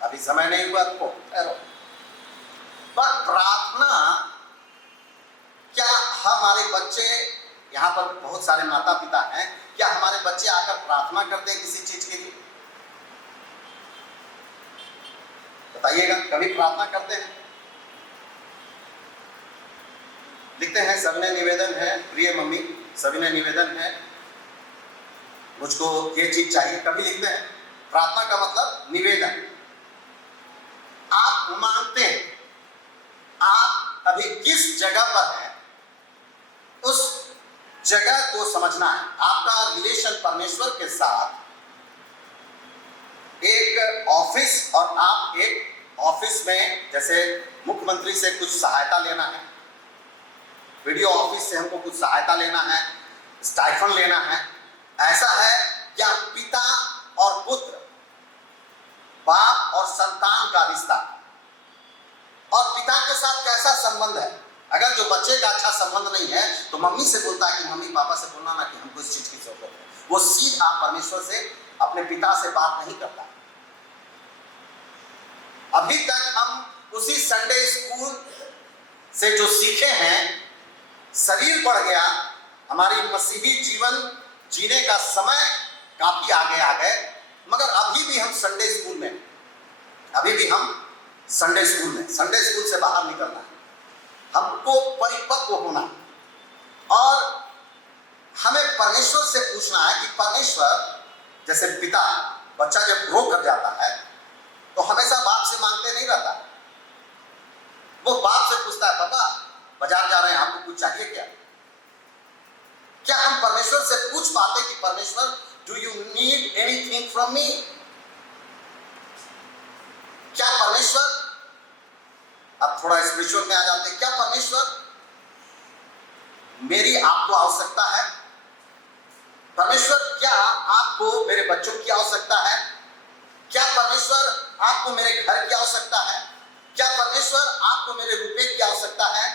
अभी समय नहीं हुआ तो ठहरो। पर प्रार्थना, क्या हमारे बच्चे, यहाँ पर बहुत सारे माता पिता हैं, क्या हमारे बच्चे आकर प्रार्थना करते हैं किसी चीज के लिए? बताइएगा, कभी प्रार्थना करते हैं? लिखते हैं सबने निवेदन है, प्रिय मम्मी सभी ने निवेदन है, मुझको ये चीज चाहिए, कभी लिखते हैं? प्रार्थना का मतलब निवेदन। आप मांगते हैं, आप अभी किस जगह पर हैं उस जगह को समझना है। आपका रिलेशन परमेश्वर के साथ एक ऑफिस, और आप एक ऑफिस में जैसे मुख्यमंत्री से कुछ सहायता लेना है, वीडियो ऑफिस से हमको कुछ सहायता लेना है, स्टाइफन लेना है, ऐसा है क्या पिता और पुत्र, बाप और संतान का रिश्ता, और पिता के साथ कैसा संबंध है? अगर जो बच्चे का अच्छा संबंध नहीं है तो मम्मी से बोलता है कि मम्मी पापा से बोलना ना कि हमको इस चीज की जरूरत है, वो सीधा परमेश्वर से, अपने पिता से बात नहीं करता। अभी तक हम उसी संडे स्कूल से जो सीखे हैं, शरीर बढ़ गया, हमारी मसीही जीवन जीने का समय काफी आगे आ गए, मगर अभी भी हम संडे स्कूल में, अभी भी हम संडे स्कूल में, संडे स्कूल से बाहर निकलना है, हमको परिपक्व होना, और हमें परमेश्वर से पूछना है कि परमेश्वर, जैसे पिता, बच्चा जब ग्रो कर जाता है तो हमेशा बाप से मांगते नहीं रहता, वो बाप से पूछता है पापा बाजार जा रहे हैं, आपको कुछ चाहिए क्या? क्या हम परमेश्वर से पूछ पाते कि परमेश्वर do you need anything from me? क्या परमेश्वर, अब थोड़ा स्पिरिचुअल में आ जाते हैं, क्या परमेश्वर मेरी आपको आवश्यकता है? परमेश्वर क्या आपको मेरे बच्चों की आवश्यकता है? क्या परमेश्वर आपको मेरे घर की आवश्यकता है? क्या परमेश्वर आपको मेरे रुपए की आवश्यकता है?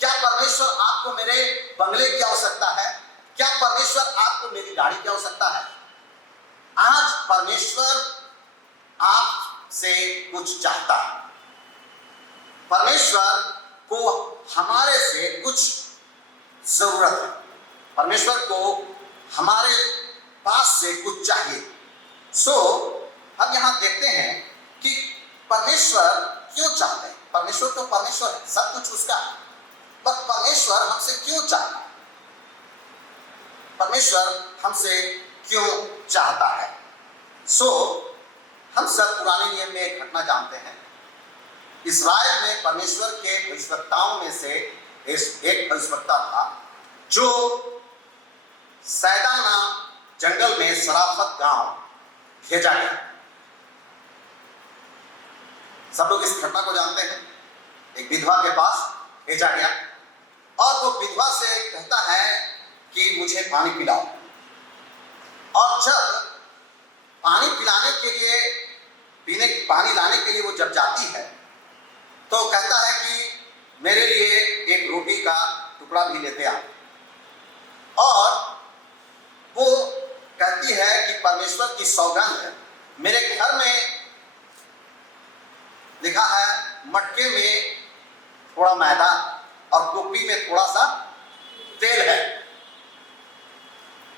क्या परमेश्वर आपको मेरे बंगले की आवश्यकता है? क्या परमेश्वर आपको मेरी गाड़ी की आवश्यकता है? आज परमेश्वर आपसे कुछ चाहता है, परमेश्वर को हमारे से कुछ जरूरत है, परमेश्वर को हमारे पास से कुछ चाहिए। सो हम यहां देखते हैं कि परमेश्वर क्यों चाहते हैं। परमेश्वर तो परमेश्वर है, सब कुछ उसका है, पर परमेश्वर हमसे क्यों चाहता है? परमेश्वर हमसे क्यों चाहता है? हम सब पुराने नियम में एक घटना जानते हैं। इस्राएल में परमेश्वर के भविष्यवक्ताओं में से एक भविष्यवक्ता था जो सैदाना जंगल में सराफत गांव भेजा गया। सब लोग इस घटना को जानते हैं। एक विधवा के पास भेजा गया और वो विधवा से कहता है कि मुझे पानी पिलाओ, और जब पानी पिलाने के लिए, पानी लाने के लिए वो जब जाती है तो कहता है कि मेरे लिए एक रोटी का टुकड़ा भी लेते आओ, और वो कहती है कि परमेश्वर की सौगंध है, मेरे घर में लिखा है मटके में थोड़ा मैदा और टोपी में थोड़ा सा तेल है,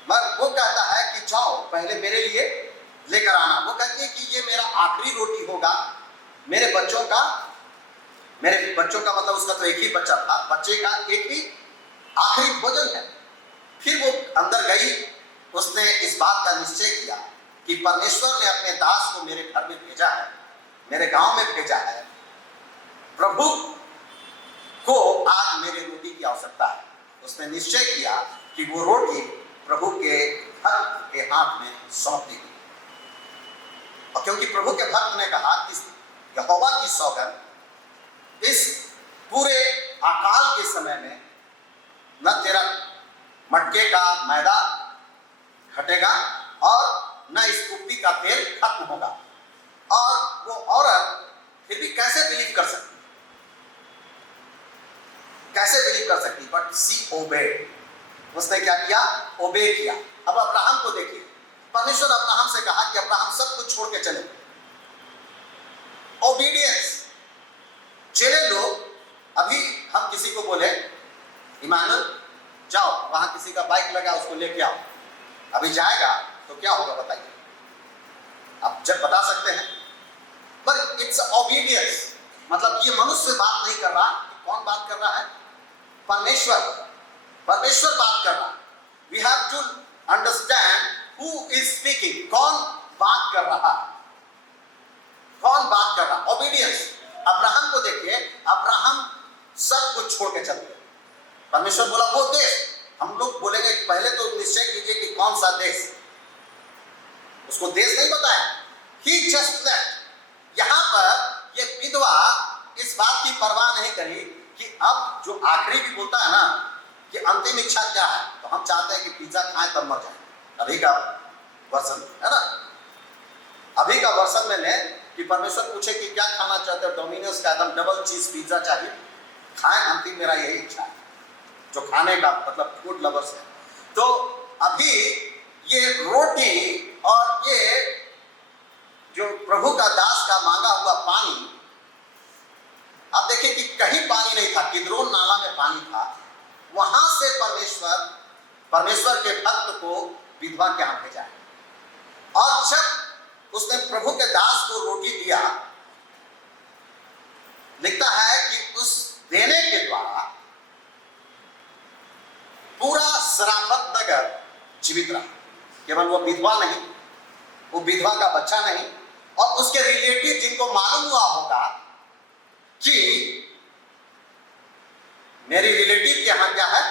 मगर वो कहता है कि जाओ पहले मेरे लिए लेकर आना। वो कहती है कि ये मेरा आखिरी रोटी होगा, मेरे बच्चों का मतलब उसका तो एक ही बच्चा था, बच्चे का एक ही आखिरी भोजन है। फिर वो अंदर गई, उसने इस बात का निश्चय किया कि परमेश्वर ने अपने दास को मेरे घर में भेजा है, मेरे गांव में भेजा है, प्रभु को आज मेरे रोटी की आवश्यकता है। उसने निश्चय किया कि वो रोटी प्रभु के भक्त के हाथ में सौंप दी। और क्योंकि प्रभु के भक्त ने कहा कि यहोवा की सौगंध, इस पूरे अकाल के समय में न तेरा मटके का मैदा घटेगा और न इस कुप्पी का तेल खत्म होगा। और वो औरत फिर भी कैसे बिलीव कर सकती, बट सी ओबेड। उसने क्या किया? ओबे किया। अब अब्राहम को देखिए, परमेश्वर अब्राहम से कहा कि अब्राहम सब कुछ छोड़ के चले। ओबीडियंस। चले लोग, अभी हम किसी को बोले इमानुएल जाओ वहां किसी का बाइक लगा उसको लेके आओ, अभी जाएगा तो क्या होगा बताइए? आप जब बता सकते हैं, पर इट्स ओबीडियंस। मतलब ये मनुष्य बात नहीं कर रहा, कौन बात कर रहा है? परमेश्वर बात कर रहा है। We have to understand who is speaking. कौन बात कर रहा है? ओबीडियंस। अब्राहम को देखिए, अब्राहम सब कुछ छोड़ के चल गए। परमेश्वर बोला वो देश, हम लोग बोलेंगे पहले तो निश्चय कीजिए कि कौन सा देश। उसको देश नहीं बताया, ही जस्ट लेफ्ट। यहां पर ये विधवा इस बात की परवाह नहीं करी कि अब जो आखिरी भी बोलता है ना कि अंतिम इच्छा क्या है, तो हम चाहते हैं कि पिज्जा खाएं तब मर जाए। अभी का वर्षन है ना, अभी का वर्षन में ले कि परमेश्वर पूछे कि क्या खाना चाहते हो, डोमिनोज का एकदम डबल चीज पिज्जा चाहिए, खाएं, अंतिम मेरा यही इच्छा है। जो खाने का मतलब फूड लवर्स है। तो अभी ये रोटी और ये जो प्रभु का दास का मांगा हुआ पानी, आप देखिए कि कहीं पानी नहीं था, किद्रोन नाला में पानी था। वहां से परमेश्वर के भक्त को विधवा के यहाँ भेजा। और जब उसने प्रभु के दास को रोटी दिया, लिखता है कि उस देने के द्वारा पूरा सराफत नगर जीवित रहा। केवल वो विधवा नहीं, वो विधवा का बच्चा नहीं, और उसके रिलेटिव जिनको मालूम हुआ होगा कि मेरी रिलेटिव के यहां क्या है,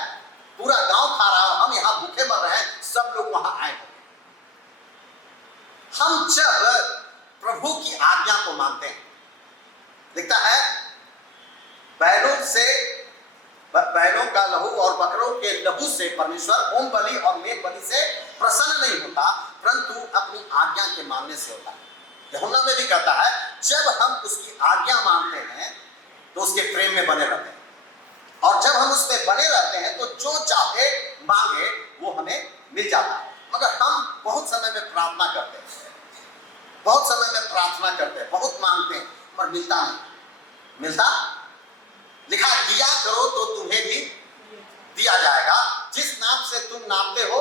पूरा गांव खा रहा है, हम यहां भूखे मर रहे हैं, सब लोग वहां आए होंगे। हम जब प्रभु की आज्ञा को मानते हैं, लिखता है बैलों का लहू और बकरों के लहू से परमेश्वर होम बलि और मेल बलि से प्रसन्न नहीं होता, परंतु अपनी आज्ञा के मानने से होता है। यूहन्ना में भी कहता है जब हम उसकी आज्ञा मानते हैं तो उसके प्रेम में बने रहते हैं, और जब हम उसमें बने रहते हैं तो जो चाहे मांगे वो हमें मिल जाता है। मगर हम बहुत समय में प्रार्थना करते हैं, बहुत मांगते हैं, पर मिलता नहीं। मिलता, लिखा दिया करो तो तुम्हें भी दिया जाएगा, जिस नाप से तुम नापते हो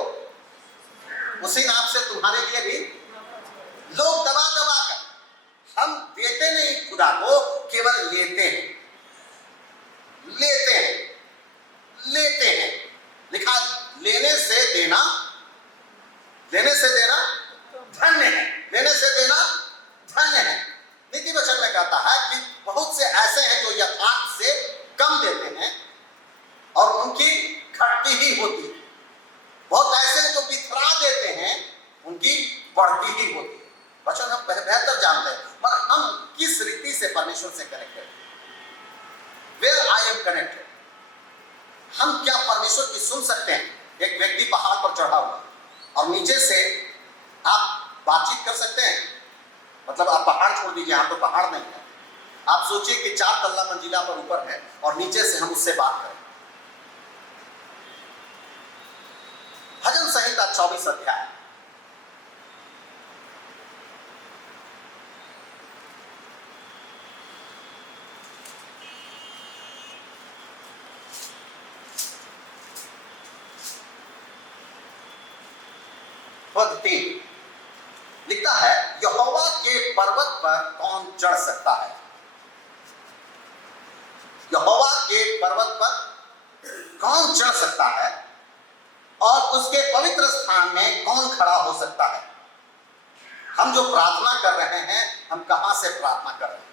उसी नाप से तुम्हारे लिए भी लोग दबा कर। हम देते नहीं खुदा को, केवल लेते हैं। लिखा लेने से देना धन्य है। नीति वचन में कहता है कि बहुत से ऐसे हैं जो यथार्थ से कम देते हैं और उनकी घटती ही होती है। बहुत ऐसे हैं जो बिथरा देते हैं, उनकी बढ़ती ही होती है। वचन हम बेहतर जानते हैं, पर हम किस रीति से परमेश्वर से connected, where I am connected. हम क्या परमेश्वर की सुन सकते हैं? एक व्यक्ति पहाड़ पर चढ़ा हुआ और नीचे से आप बातचीत कर सकते हैं, मतलब आप पहाड़ छोड़ दीजिए, यहाँ तो पहाड़ नहीं है। आप सोचिए कि 4 तल्ला मंजिला पर ऊपर है और नीचे से हम उससे बात करें। भजन संहिता 24 अध्याय, पद 3 लिखता है, यहोवा के पर्वत पर कौन चढ़ सकता है? यहोवा के पर्वत पर कौन चढ़ सकता है और उसके पवित्र स्थान में कौन खड़ा हो सकता है? हम जो प्रार्थना कर रहे हैं, हम कहां से प्रार्थना कर रहे हैं?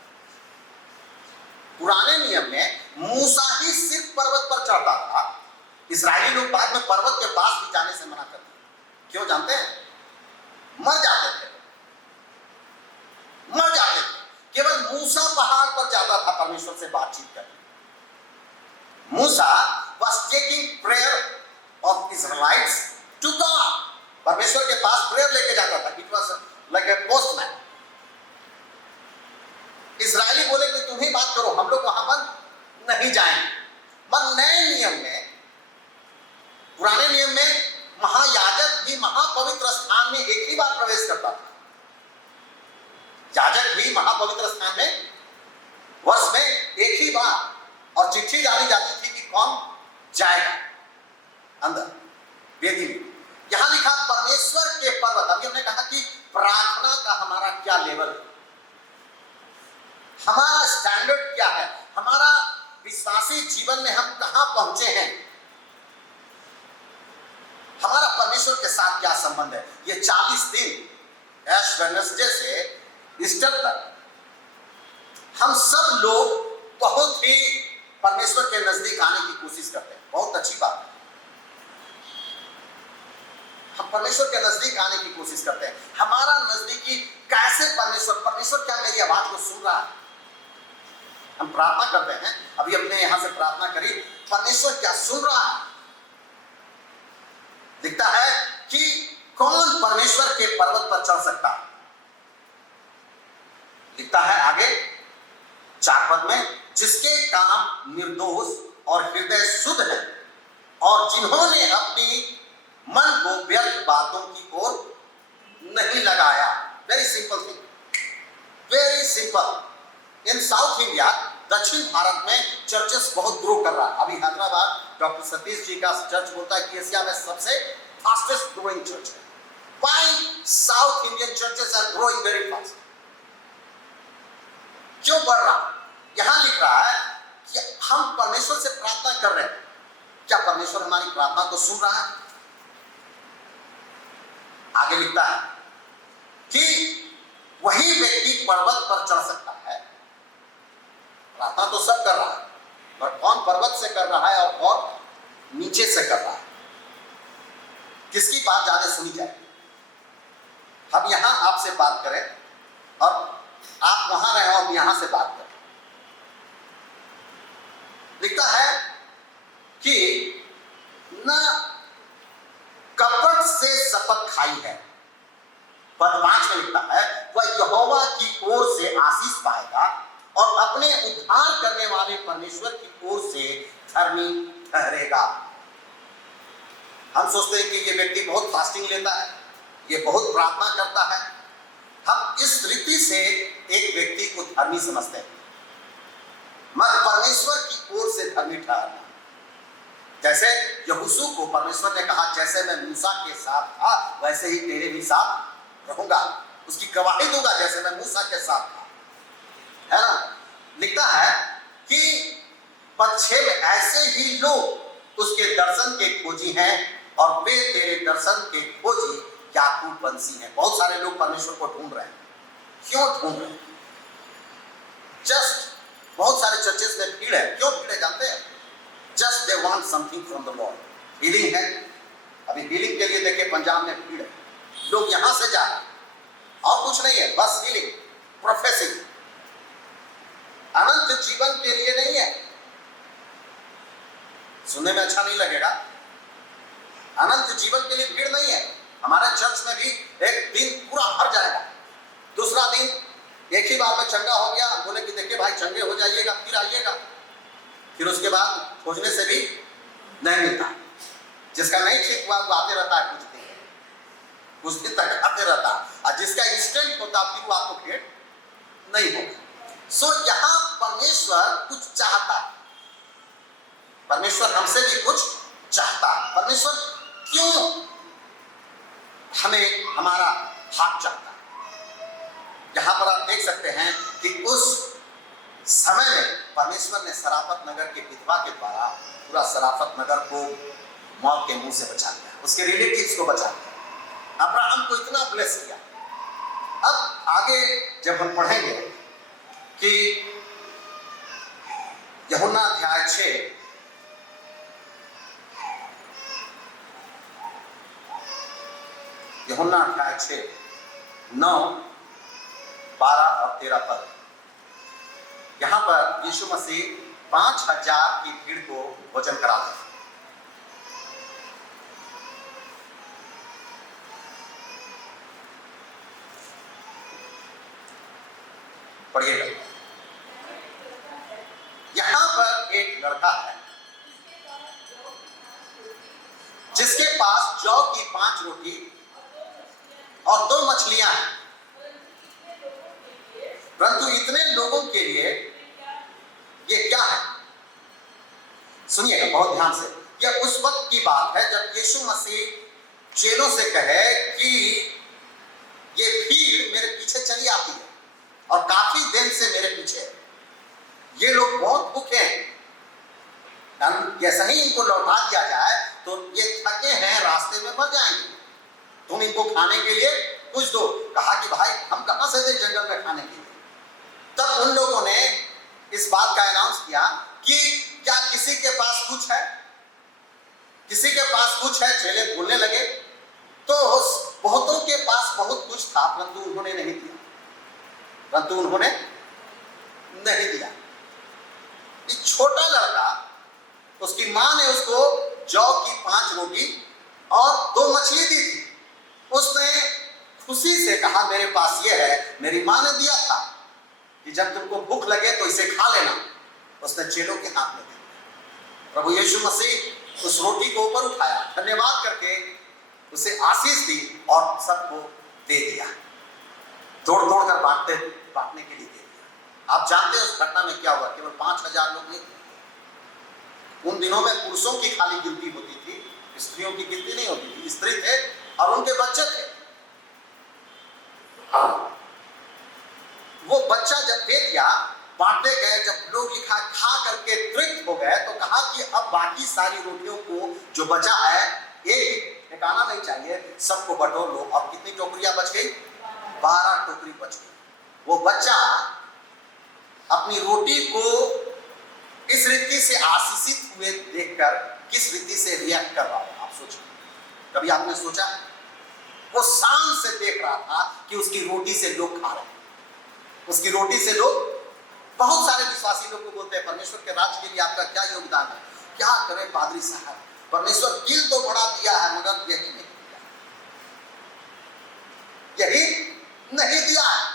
पुराने नियम में मूसा ही सिर्फ पर्वत पर चढ़ता था। इस्राएली लोग बाद में पर्वत के पास भी जाने से मना कर दिए। क्यों जानते हैं? मर जाते थे। केवल मूसा पहाड़ पर जाता था परमेश्वर से बातचीत करने। मूसा was taking prayer of Israelites to God. परमेश्वर के पास प्रेयर लेके जाता था। It was like a postman. इस्राएली बोले कि तुम ही बात करो, हम लोग वहां पर नहीं जाएंगे। पर नए नियम में, पुराने नियम में महायाजक भी महापवित्र स्थान में एक ही बार प्रवेश करता था। याजक भी महापवित्र स्थान में वर्ष में एक ही बार, और चिट्ठी डाली जाती थी कि कौन जाएगा अंदर वेदी में। यहां लिखा परमेश्वर के पर्वत। अभी हमने कहा कि प्रार्थना का हमारा क्या लेवल है, हमारा स्टैंडर्ड क्या है, हमारा विश्वासी जीवन में हम कहां पहुंचे हैं, हमारा परमेश्वर के साथ क्या संबंध है। ये 40 दिन ऐश वेडनेसडे से ईस्टर तक हम सब लोग बहुत ही परमेश्वर के नजदीक आने की कोशिश करते हैं। बहुत अच्छी बात है, हम परमेश्वर के नजदीक आने की कोशिश करते हैं। हमारा नजदीकी कैसे परमेश्वर क्या मेरी आवाज को सुन रहा है? हम प्रार्थना करते हैं, अभी अपने यहां से प्रार्थना करी, परमेश्वर क्या सुन रहा है? दिखता है कि कौन परमेश्वर के पर्वत पर चढ़ सकता है। लिखता है आगे 4 पद में, जिसके काम निर्दोष और हृदय शुद्ध है और जिन्होंने अपनी मन को व्यर्थ बातों की ओर नहीं लगाया। Very simple thing, very simple. In south India, दक्षिण भारत में चर्चेस बहुत ग्रो कर रहा है। अभी हैदराबाद डॉक्टर सतीश जी का चर्च बोलता है कि एशिया में सबसे फास्टेस्ट ग्रोइंग चर्च है। Why South Indian churches are growing very fast? क्यों बढ़ रहा? यहां लिख रहा है कि हम परमेश्वर से प्रार्थना कर रहे हैं, क्या परमेश्वर हमारी प्रार्थना को सुन रहा है? आगे लिखता है कि वही व्यक्ति पर्वत पर चढ़ सकता है। प्रार्थना तो सब कर रहा है, पर कौन पर्वत से कर रहा है और कौन नीचे से कर रहा है? किसकी बात ज्यादा सुनी जाए? हम यहां आपसे बात करें और आप वहां रहे और यहां से बात करें। लिखता है कि न कपट से शपथ खाई है। पद 5 में लिखता है, वह यहोवा की ओर से आशीष पाएगा और अपने उद्धार करने वाले परमेश्वर की ओर से धर्मी ठहरेगा। हम सोचते हैं कि ये व्यक्ति बहुत फास्टिंग लेता है, ये बहुत प्रार्थना करता है। हम इस रीति से एक व्यक्ति को धर्मी समझते हैं। मगर परमेश्वर की ओर से धर्मी ठहरना, जैसे यहोशू को परमेश्वर ने कहा, जैसे मैं मूसा के साथ था वैसे ही तेरे भी साथ रहूंगा, उसकी गवाही दूंगा जैसे मैं मूसा के साथ था, है ना। लिखता है कि पद 6 में, ऐसे ही लोग उसके दर्शन के खोजी हैं और वे तेरे दर्शन के खोजी याकूब वंशी हैं। बहुत सारे लोग परमेश्वर को ढूंढ रहे हैं। क्यों ढूंढ रहे हैं? जस्ट बहुत सारे चर्चेस में भीड़ है। क्यों भीड़ है जानते हैं? Just they want something from the Lord. Healing है, अभी हीलिंग के लिए देखिए पंजाब में भीड़ है, लोग यहां से जा रहे हैं और कुछ नहीं है, बस हीलिंग, प्रोफेसिंग। अनंत जीवन के लिए नहीं है। सुनने में अच्छा नहीं लगेगा, अनंत जीवन के लिए भीड़ नहीं है। हमारे चर्च में भी एक दिन पूरा भर जाएगा, दूसरा दिन एक ही बार में चंगा हो गया, बोले कि देखिए भाई चंगे हो जाइएगा फिर आइएगा, फिर उसके बाद खोजने से भी नहीं मिलता। जिसका नहीं ठीक हुआ वो आते रहता है कुछ दिन तक आते रहता है, और जिसका इंस्टेंट होता फिर वो आपको भेंट नहीं होगा। सो यहां परमेश्वर कुछ चाहता है, परमेश्वर हमसे भी कुछ चाहता है। परमेश्वर क्यों हमें हमारा भाग चाहता है। यहाँ पर आप देख सकते हैं कि उस समय में परमेश्वर ने सराफत नगर के विधवा के द्वारा पूरा सराफत नगर को मौत के मुंह से बचा लिया, उसके रिलेटिव्स को बचा लिया, अब्राहम को इतना ब्लेस किया। अब आगे जब हम पढ़ेंगे कि यूहन्ना अध्याय 6 यूहन्ना अध्याय 6 9 12 और 13 पद, यहां पर यीशु मसीह 5000 की भीड़ को भोजन कराते हैं। पढ़िएगा। यहां पर एक लड़का है जिसके पास जौ की 5 रोटी और 2 मछलियां हैं, परंतु इतने लोगों के लिए ये क्या है? सुनिएगा बहुत ध्यान से। यह उस वक्त की बात है जब यीशु मसीह चेलों से कहे कि ये भीड़ मेरे पीछे चली आती है और काफी दिन से मेरे पीछे है, ये लोग बहुत भूखे हैं, जैसा ही इनको लौटा दिया जाए तो ये थके हैं, रास्ते में मर जाएंगे, तुम इनको खाने के लिए कुछ दो। कहा कि भाई हम कहां से दे जंगल में खाने के लिए। तब उन लोगों ने इस बात का अनाउंस किया कि क्या किसी के पास कुछ है, किसी के पास कुछ है। चेले बोलने लगे तो बहुतों के पास बहुत कुछ था, परंतु उन्होंने नहीं दिया, एक छोटा लड़का, उसकी मां ने उसको जौ की 5 रोटी और 2 मछली दी थी। उसने खुशी से कहा मेरे पास ये है, मेरी मां ने दिया था कि जब तुमको भूख लगे तो इसे खा लेना। उसने चेलों के हाथ में दिया। प्रभु यीशु मसीह उस रोटी को ऊपर उठाया, धन्यवाद करके उसे आशीष दी और सबको दे दिया, तोड़ तोड़ कर बांटने के लिए दे दिया। आप जानते हैं उस घटना में क्या हुआ? केवल 5000 लोग नहीं, उन दिनों में पुरुषों की खाली गिनती होती थी, स्त्रियों की गिनती नहीं होती थी। स्त्री थे और उनके बच्चे थे। वो बच्चा जब दे दिया, बांटे गए, जब लोग खा करके तृप्त हो गए तो कहा कि अब बाकी सारी रोटियों को जो बचा है, एक ठिकाना नहीं चाहिए, सबको बटोर लो। अब कितनी टोकरियां बच गई? 12 टोकरी बच गई। वो बच्चा अपनी रोटी को इस रीति से आशीषित हुए देखकर किस रीति से रिएक्ट कर रहा है, आप सोचिए। कभी आपने सोचा? वो शान से देख रहा था कि उसकी रोटी से लोग खा रहे हैं, उसकी रोटी से लोग। बहुत सारे विश्वासी लोग को बोलते हैं परमेश्वर के राज्य के लिए आपका क्या योगदान है? क्या करें पादरी साहब, परमेश्वर दिल तो बढ़ा दिया है मगर यही नहीं दिया है।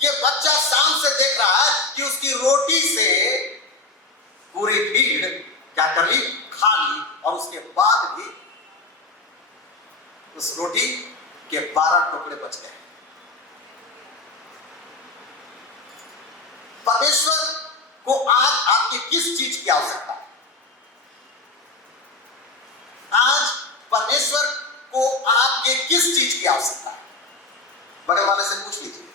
ये बच्चा शान से देख रहा है कि उसकी रोटी से पूरी भीड़ क्या कर ली? खा ली, और उसके बाद भी उस रोटी के 12 टुकड़े बच गए। परमेश्वर को आज आपकी किस चीज की आवश्यकता है? आज परमेश्वर को आपके किस चीज की आवश्यकता है? बगल वाले से पूछ लीजिए,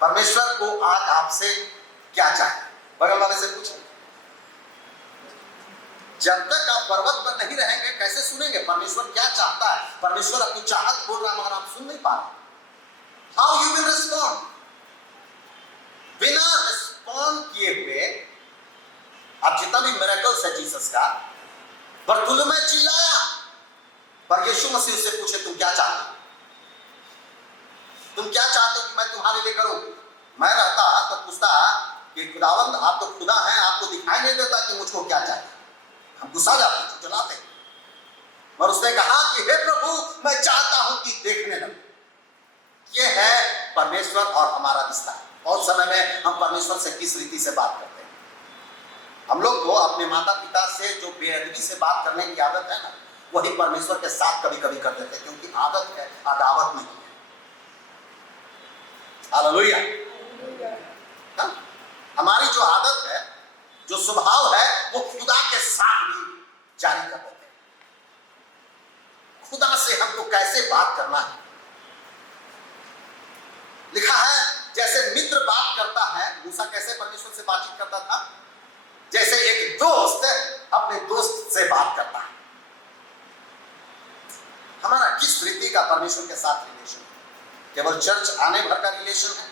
परमेश्वर को आज आपसे क्या चाहिए? बगल वाले से पूछिए। जब तक आप पर्वत पर नहीं रहेंगे कैसे सुनेंगे परमेश्वर क्या चाहता है? परमेश्वर अपनी चाहत बोल रहा मगर आप सुन नहीं पा रहे। How you will respond? बिना रिस्पॉन्ड किए हुए आप जितना भी मिरेकल्स है जीसस का, बरतुलमै चिल्लाया, पर यीशु मसीह उससे पूछे तुम क्या चाहते हो? तुम क्या चाहते हो कि मैं तुम्हारे लिए करूं? मैं रहता तो पूछता कि खुदावंद आप तो खुदा हैं, आपको दिखाई नहीं देता कि मुझको क्या चाहिए? हम गुस्सा जाते, जलाते। और उसने कहा कि हे प्रभु मैं चाहता हूं कि देखने लगूं। यह है परमेश्वर और हमारा रिश्ता। बहुत समय में हम परमेश्वर से किस रीति से बात करते हैं? हम लोग को अपने माता पिता से जो बेअदबी से बात करने की आदत है ना, वही परमेश्वर के साथ कभी कभी कर देते हैं, क्योंकि आदत है, अदावत नहीं है। हालेलुया। हमारी जो आदत है, जो स्वभाव है, वो खुदा के साथ भी जारी कर देते हैं। खुदा से हमको कैसे बात करना है। लिखा है जैसे मित्र बात करता है, मूसा कैसे परमेश्वर से बातचीत करता था, जैसे एक दोस्त अपने दोस्त से बात करता है। हमारा किस रीति का परमेश्वर के साथ रिलेशन है? केवल चर्च आने भर का रिलेशन है,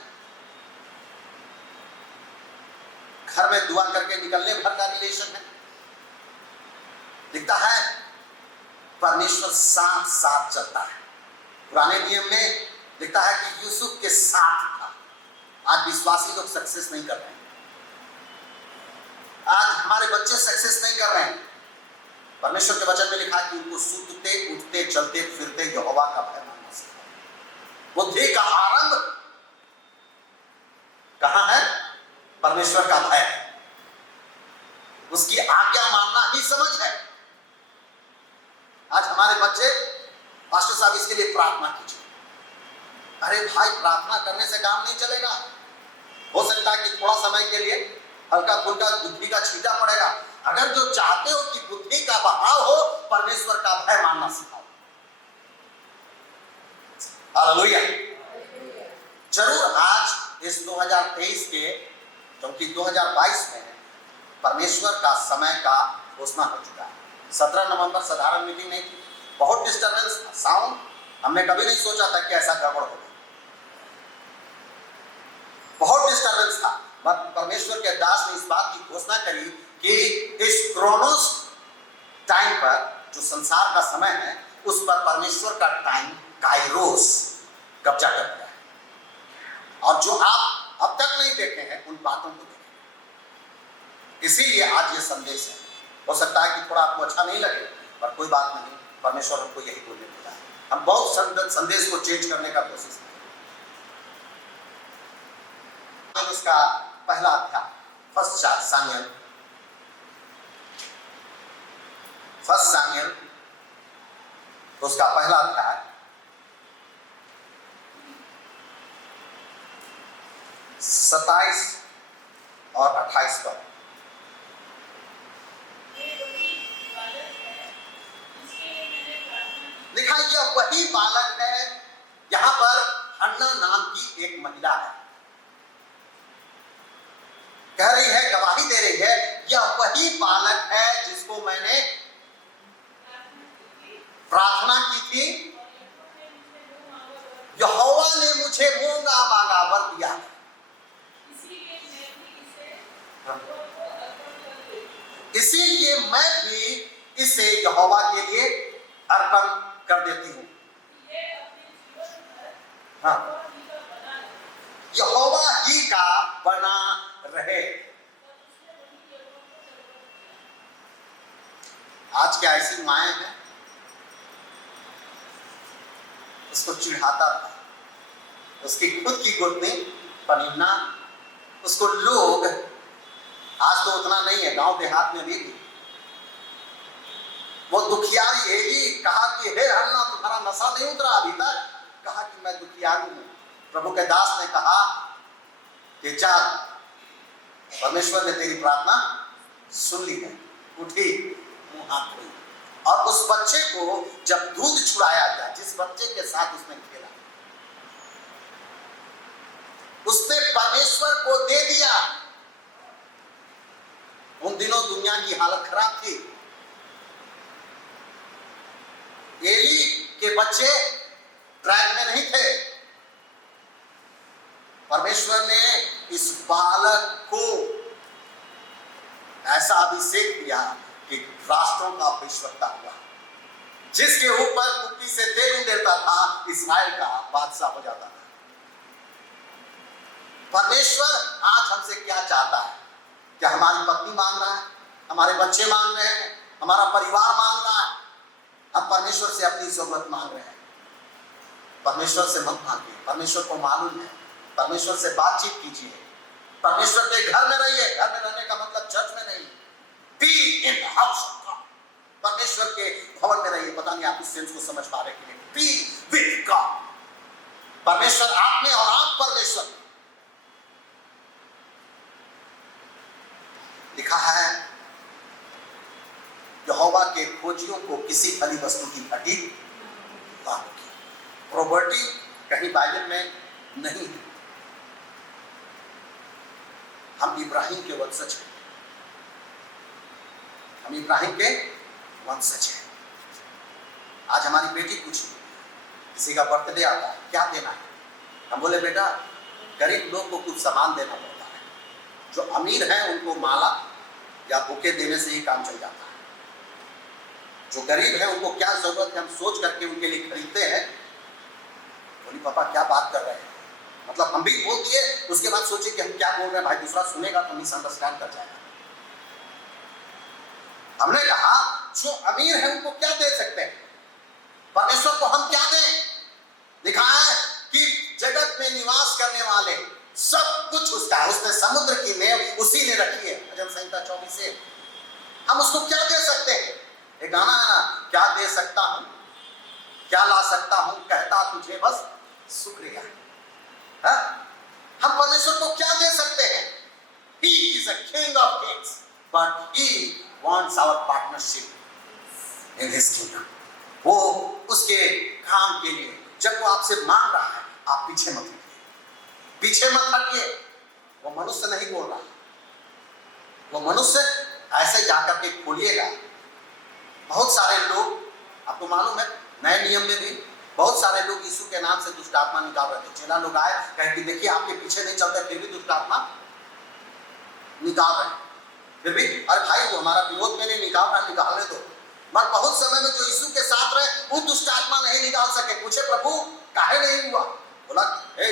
घर में दुआ करके निकलने भर का रिलेशन है? लिखता है परमेश्वर साथ साथ चलता है। पुराने नियम में लिखता है कि यूसुफ के साथ था। आज विश्वासी लोग सक्सेस नहीं कर रहे हैं, आज हमारे बच्चे सक्सेस नहीं कर रहे हैं। परमेश्वर के वचन में लिखा कि उनको सूतते उठते चलते फिरते यहोवा का भय मानना सीखा। बुद्धि का आरंभ कहां है? परमेश्वर का भय, उसकी आज्ञा मानना ही समझ है। आज हमारे बच्चे, पास्टर साहब इसके लिए प्रार्थना कीजिए। अरे भाई, प्रार्थना करने से काम नहीं चलेगा। हो सकता है कि थोड़ा समय के लिए हल्का फुल्का बुद्धि का छींटा पड़ेगा। अगर जो चाहते हो कि बुद्धि का बहाव हो, परमेश्वर का भय मानना सिखाओ। हालेलुया। जरूर आज इस 2023 के, क्योंकि 2022 में परमेश्वर का समय का घोषणा हो चुका है। 17 नवंबर साधारण मीटिंग नहीं थी, बहुत डिस्टर्बेंस था, साउंड। हमने कभी नहीं सोचा था कि ऐसा गड़बड़ होगा, बहुत डिस्टर्बेंस था। परमेश्वर के दास ने इस बात की घोषणा करी कि इस क्रोनोस टाइम पर, जो संसार का समय है, उस पर परमेश्वर का टाइम काइरोस कब्जा कर गया है। और जो आप अब तक नहीं देखे हैं, उन बातों को देखें। इसीलिए आज ये संदेश है। हो सकता है कि थोड़ा आपको अच्छा नहीं लगे, पर कोई बात नहीं, परमेश्वर हमको यही बोलने बोला है। हम बहुत संदेश को चेंज करने का कोशिश करें। उसका पहला अध्याय, फर्स्ट सामुएल, उसका पहला अध्याय 27 और 28 पर। लिखा यह वही बालक है। यहां पर हन्ना नाम की एक महिला है, कह रही है, गवाही दे रही है, यह वही बालक है जिसको मैंने प्रार्थना की थी, यहोवा ने मुझे मूंगा मांगा वर दिया, इसीलिए मैं भी इसे यहोवा के लिए अर्पण कर देती हूँ। हाँ, यहोवा ही का बना रहे। आज क्या ऐसी माएं हैं, उसको चिढ़ाता था, उसकी खुद की गोतनी पनीना, उसको लोग, आज तो उतना नहीं है, गांव देहात में भी वो दुखियारी एली कहा कि हे हन्ना, तुम्हारा नशा नहीं उतरा अभी तक? कहा कि मैं दुखियारी हूं। प्रभु के दास ने कहा कि जा, परमेश्वर ने तेरी प्रार्थना सुन ली है। उठी, मुंह हाथ धोई, और उस बच्चे को जब दूध छुड़ाया गया, जिस बच्चे के साथ उसने खेला, उसने परमेश्वर को दे दिया। उन दिनों दुनिया की हालत खराब थी। एली के बच्चे ट्रैक में नहीं थे। परमेश्वर ने इस बालक को ऐसा अभिषेक दिया कि राष्ट्रों का भविष्यवक्ता हुआ। जिसके ऊपर कुप्पी से तेल उड़ता था, इस्राएल का बादशाह हो जाता था। परमेश्वर आज हमसे क्या चाहता है? क्या हमारी पत्नी मांग रहा है, हमारे बच्चे मांग रहे हैं, हमारा परिवार मांग रहा है? हम परमेश्वर से अपनी जरूरत मांग रहे हैं। परमेश्वर से मत मांगिए, परमेश्वर को मालूम है। परमेश्वर से बातचीत कीजिए, परमेश्वर के घर में रहिए। घर में रहने का मतलब चर्च में नहीं, be in the house of God, परमेश्वर के भवन में रहिए। पता नहीं आप इस सेंस को समझ पा रहे कि नहीं? बी विद गॉड, परमेश्वर आप में और आप परमेश्वर में। लिखा है यहोवा के खोजियों को किसी फली वस्तु की घटी कृपा होगी। प्रॉपर्टी कहीं बाइबल में नहीं है। हम इब्राहिम के वंशज हैं, हम इब्राहिम के वंशज हैं। आज हमारी बेटी पूछी, किसी का बर्थडे आता है, क्या देना है? हम बोले बेटा गरीब लोग को कुछ सामान देना पड़ता है, जो अमीर हैं उनको माला या बुके देने से ही काम चल जाता है। जो गरीब है उनको क्या जरूरत है हम सोच करके उनके लिए खरीदते हैं। बोली पापा क्या बात कर रहे हैं, मतलब हम भी बोल दिए, उसके बाद सोचे कि हम क्या बोल रहे हैं, भाई दूसरा सुनेगा तो मिसअंडरस्टैंड कर जाएगा। हमने कहा जो अमीर है उनको क्या दे सकते हैं, परमेश्वर को हम क्या दें? लिखा है कि जगत में निवास करने वाले सब कुछ उसका है, उसने समुद्र की नींव उसी ने रखी है। भजन संहिता 24 से हम उसको क्या दे सकते हैं? एक गाना है ना, क्या दे सकता हूं, क्या ला सकता हूं, कहता तुझे बस शुक्रिया। हम परमेश्वर को क्या दे सकते हैं? He is a king of kings, but he wants our partnership in his kingdom. वो उसके काम के लिए जब वो आपसे मांग रहा है, आप पीछे मत हटिए, पीछे मत हटिए। वो मनुष्य नहीं बोल रहा, वो मनुष्य ऐसे जाकर के खोलिएगा। बहुत सारे लोग, आपको मालूम है नए नियम में भी बहुत सारे लोग यीशु के नाम से दुष्ट आत्मा निकाल रहे थे। चेला लोग आए, कहे कि देखिए आपके पीछे नहीं चलते फिर भी दुष्ट आत्मा निकाल रहे हैं। फिर भी अरे भाई वो हमारा विरोध में नहीं निकाल रहा, निकालने दो। मगर बहुत समय में जो यीशु के साथ रहे वो दुष्ट आत्मा नहीं निकाल सके। पूछे प्रभु काहे नहीं हुआ? बोला हे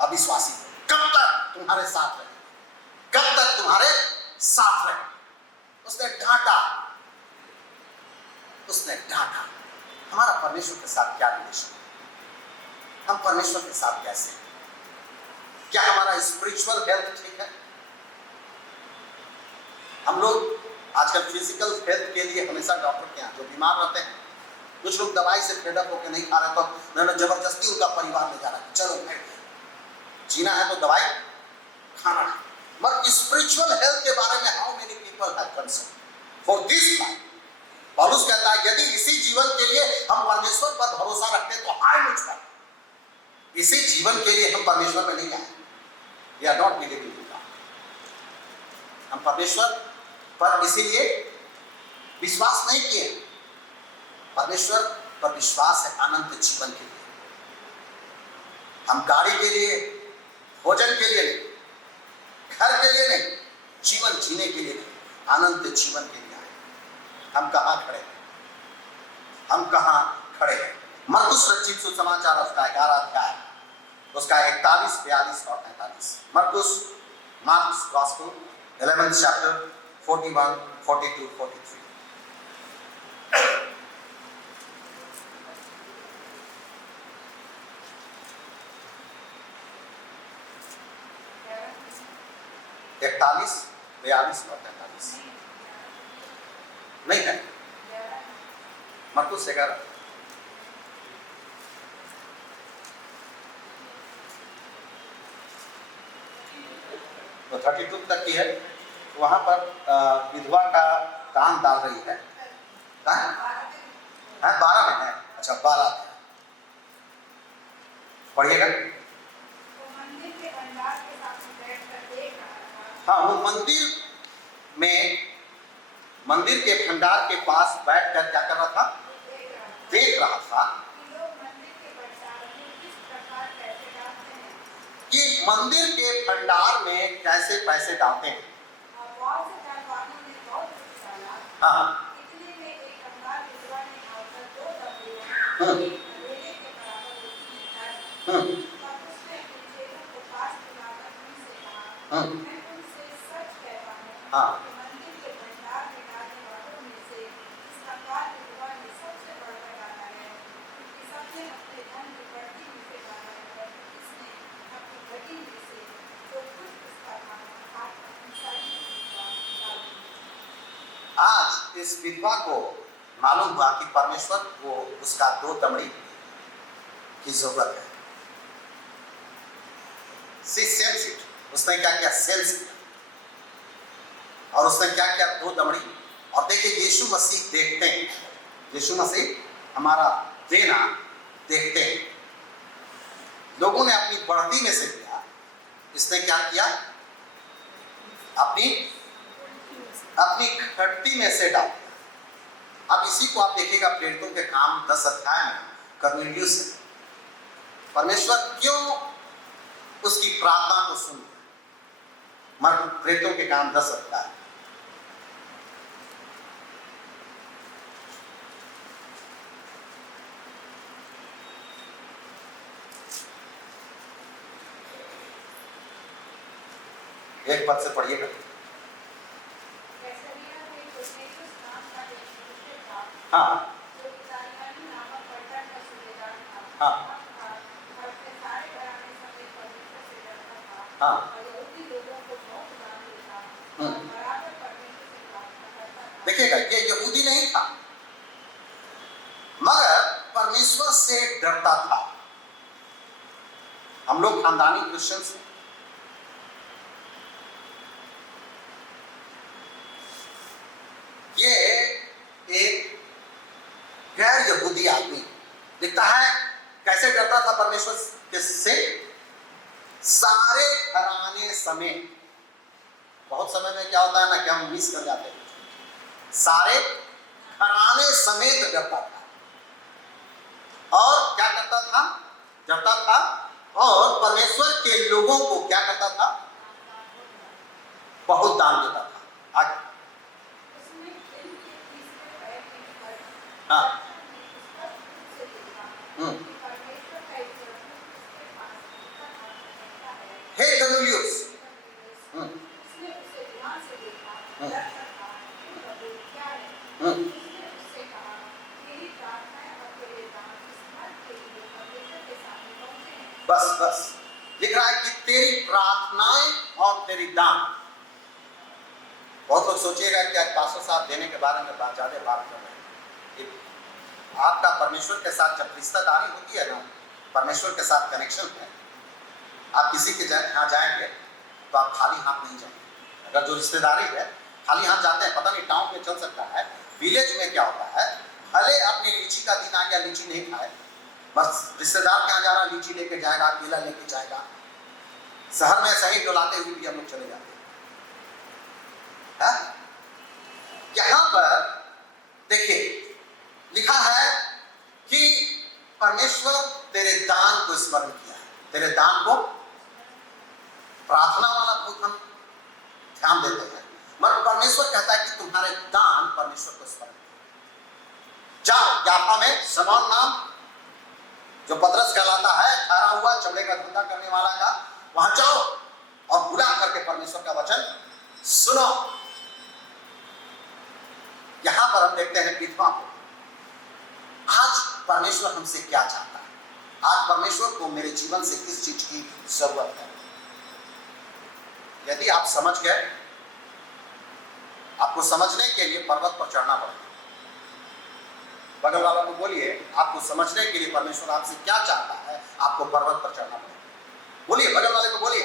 अविश्वासी, कब तक तुम्हारे साथ रहे, कब तक तुम्हारे साथ रहे? उसने डांटा, उसने डांटा। हमारा परमेश्वर के साथ क्या रिलेशन है? हम परमेश्वर के साथ कैसे? क्या हमारा स्पिरिचुअल हेल्थ ठीक है? हम लोग आजकल फिजिकल हेल्थ के लिए हमेशा डॉक्टर के यहाँ, जो बीमार रहते हैं, कुछ लोग दवाई से फेड अप होकर नहीं खा रहे तो मैंने जबरदस्ती उनका परिवार ले जा रहा है, चलो जीना है तो दवाई खाना है। मगर स्पिरिचुअल हेल्थ के बारे में how many people have concern for this life? पौलुस कहता है यदि इसी जीवन के लिए हम परमेश्वर पर भरोसा रखते तो हाय मुझ पर। इसी जीवन के लिए हम परमेश्वर में नहीं आए, we are not believing in God. हम परमेश्वर पर इसीलिए विश्वास नहीं किए। परमेश्वर पर विश्वास है अनंत जीवन के लिए। हम गाड़ी के लिए, भोजन के लिए नहीं, घर के लिए नहीं, जीवन जीने के लिए नहीं, अनंत जीवन के लिए आए। हम कहाँ खड़े हैं? हम कहाँ खड़े हैं? मरकुस रचित सुसमाचार उसका 11 अध्याय, उसका 41, 42 और 43। मरकुस, मार्क्स गॉस्पेल 11th chapter 41, 42, 43। इकतालीस, 42 और 43 नहीं है। मरकुस 11 तो 32 तक की है। वहां पर विधवा का दान डाल रही है। 12 में है, अच्छा 12 है, पढ़िएगा। हाँ, वो मंदिर के भंडार के पास बैठ कर क्या कर रहा था? देख रहा था कि मंदिर के भंडार में कैसे पैसे डालते हैं। हाँ, हाँ, आज इस विधवा को मालूम हुआ कि परमेश्वर को उसका 2 दमड़ी की जरूरत है। उसने क्या किया? सेल्स किया और उसने क्या किया? 2 दमड़ी। और देखिए यीशु मसीह देखते हैं, यीशु मसीह हमारा देना देखते हैं। लोगों ने अपनी बढ़ती में से दिया, इसने क्या किया? अपनी घटती में से डाल दिया। अब इसी को आप देखिएगा प्रेरितों के काम 10 अध्याय में कर्नेलियुस है। परमेश्वर क्यों उसकी प्रार्थना को सुन? प्रेरितों के काम 10 अध्याय। एक पद से पढ़िएगा। हाँ हाँ हाँ। देखिएगा, ये यहूदी नहीं था मगर परमेश्वर से डरता था। हम लोग खानदानी क्रिश्चियन हैं। ये एक गैर यहूदी आदमी लिखता है कैसे डरता था परमेश्वर से? सारे घराने समेत। बहुत समय में क्या होता है ना कि हम मिस कर जाते हैं। सारे घराने समेत डरता था। और क्या करता था? डरता था। और परमेश्वर के लोगों को क्या करता था? बहुत दान देता था। आगे। हाँ। हे कर्नेलियुस, बस लिख रहा है कि तेरी प्रार्थनाएं और तेरी दान। बहुत लोग सोचिएगा कि आज पास्टर साहब देने के बारे में ज्यादा बात कर रहे हैं। आपका परमेश्वर के साथ जब रिश्तेदारी होती है ना, परमेश्वर के साथ कनेक्शन है, आप किसी के यहाँ जाएंगे तो आप खाली हाथ नहीं जाएंगे। अगर जो रिश्तेदारी है खाली हाथ जाते हैं, पता नहीं टाउन में चल सकता है, विलेज में क्या होता है, भले अपनी लीची का दिन आ गया लीची नहीं खाए, बस रिश्तेदार के यहाँ जा रहा लीची लेके जाएगा, केला लेके जाएगा। शहर में सही डुलाते हुए भी हम लोग चले जाते हैं। यहाँ पर देखिए लिखा है कि परमेश्वर तेरे दान को स्मरण किया है। तेरे दान को प्रार्थना वाला बहुत हम ध्यान देते हैं, मगर परमेश्वर कहता है कि तुम्हारे दान परमेश्वर को स्मरण किया। जाओ याफा में शमौन नाम जो पतरस कहलाता है, ठहरा हुआ चमड़े का धंधा करने वाला का, वहां जाओ और बुला करके परमेश्वर का वचन सुनो। यहां पर हम देखते हैं विधवा को। आज परमेश्वर हमसे क्या चाहता है? आज परमेश्वर को मेरे जीवन से किस चीज की जरूरत है? यदि आप समझ गए, आपको समझने के लिए पर्वत पर चढ़ना पड़ेगा। बगल वाला को बोलिए, आपको समझने के लिए परमेश्वर आपसे क्या चाहता है, आपको पर्वत पर चढ़ना पड़ेगा। बोलिए, बगल वाले को बोलिए।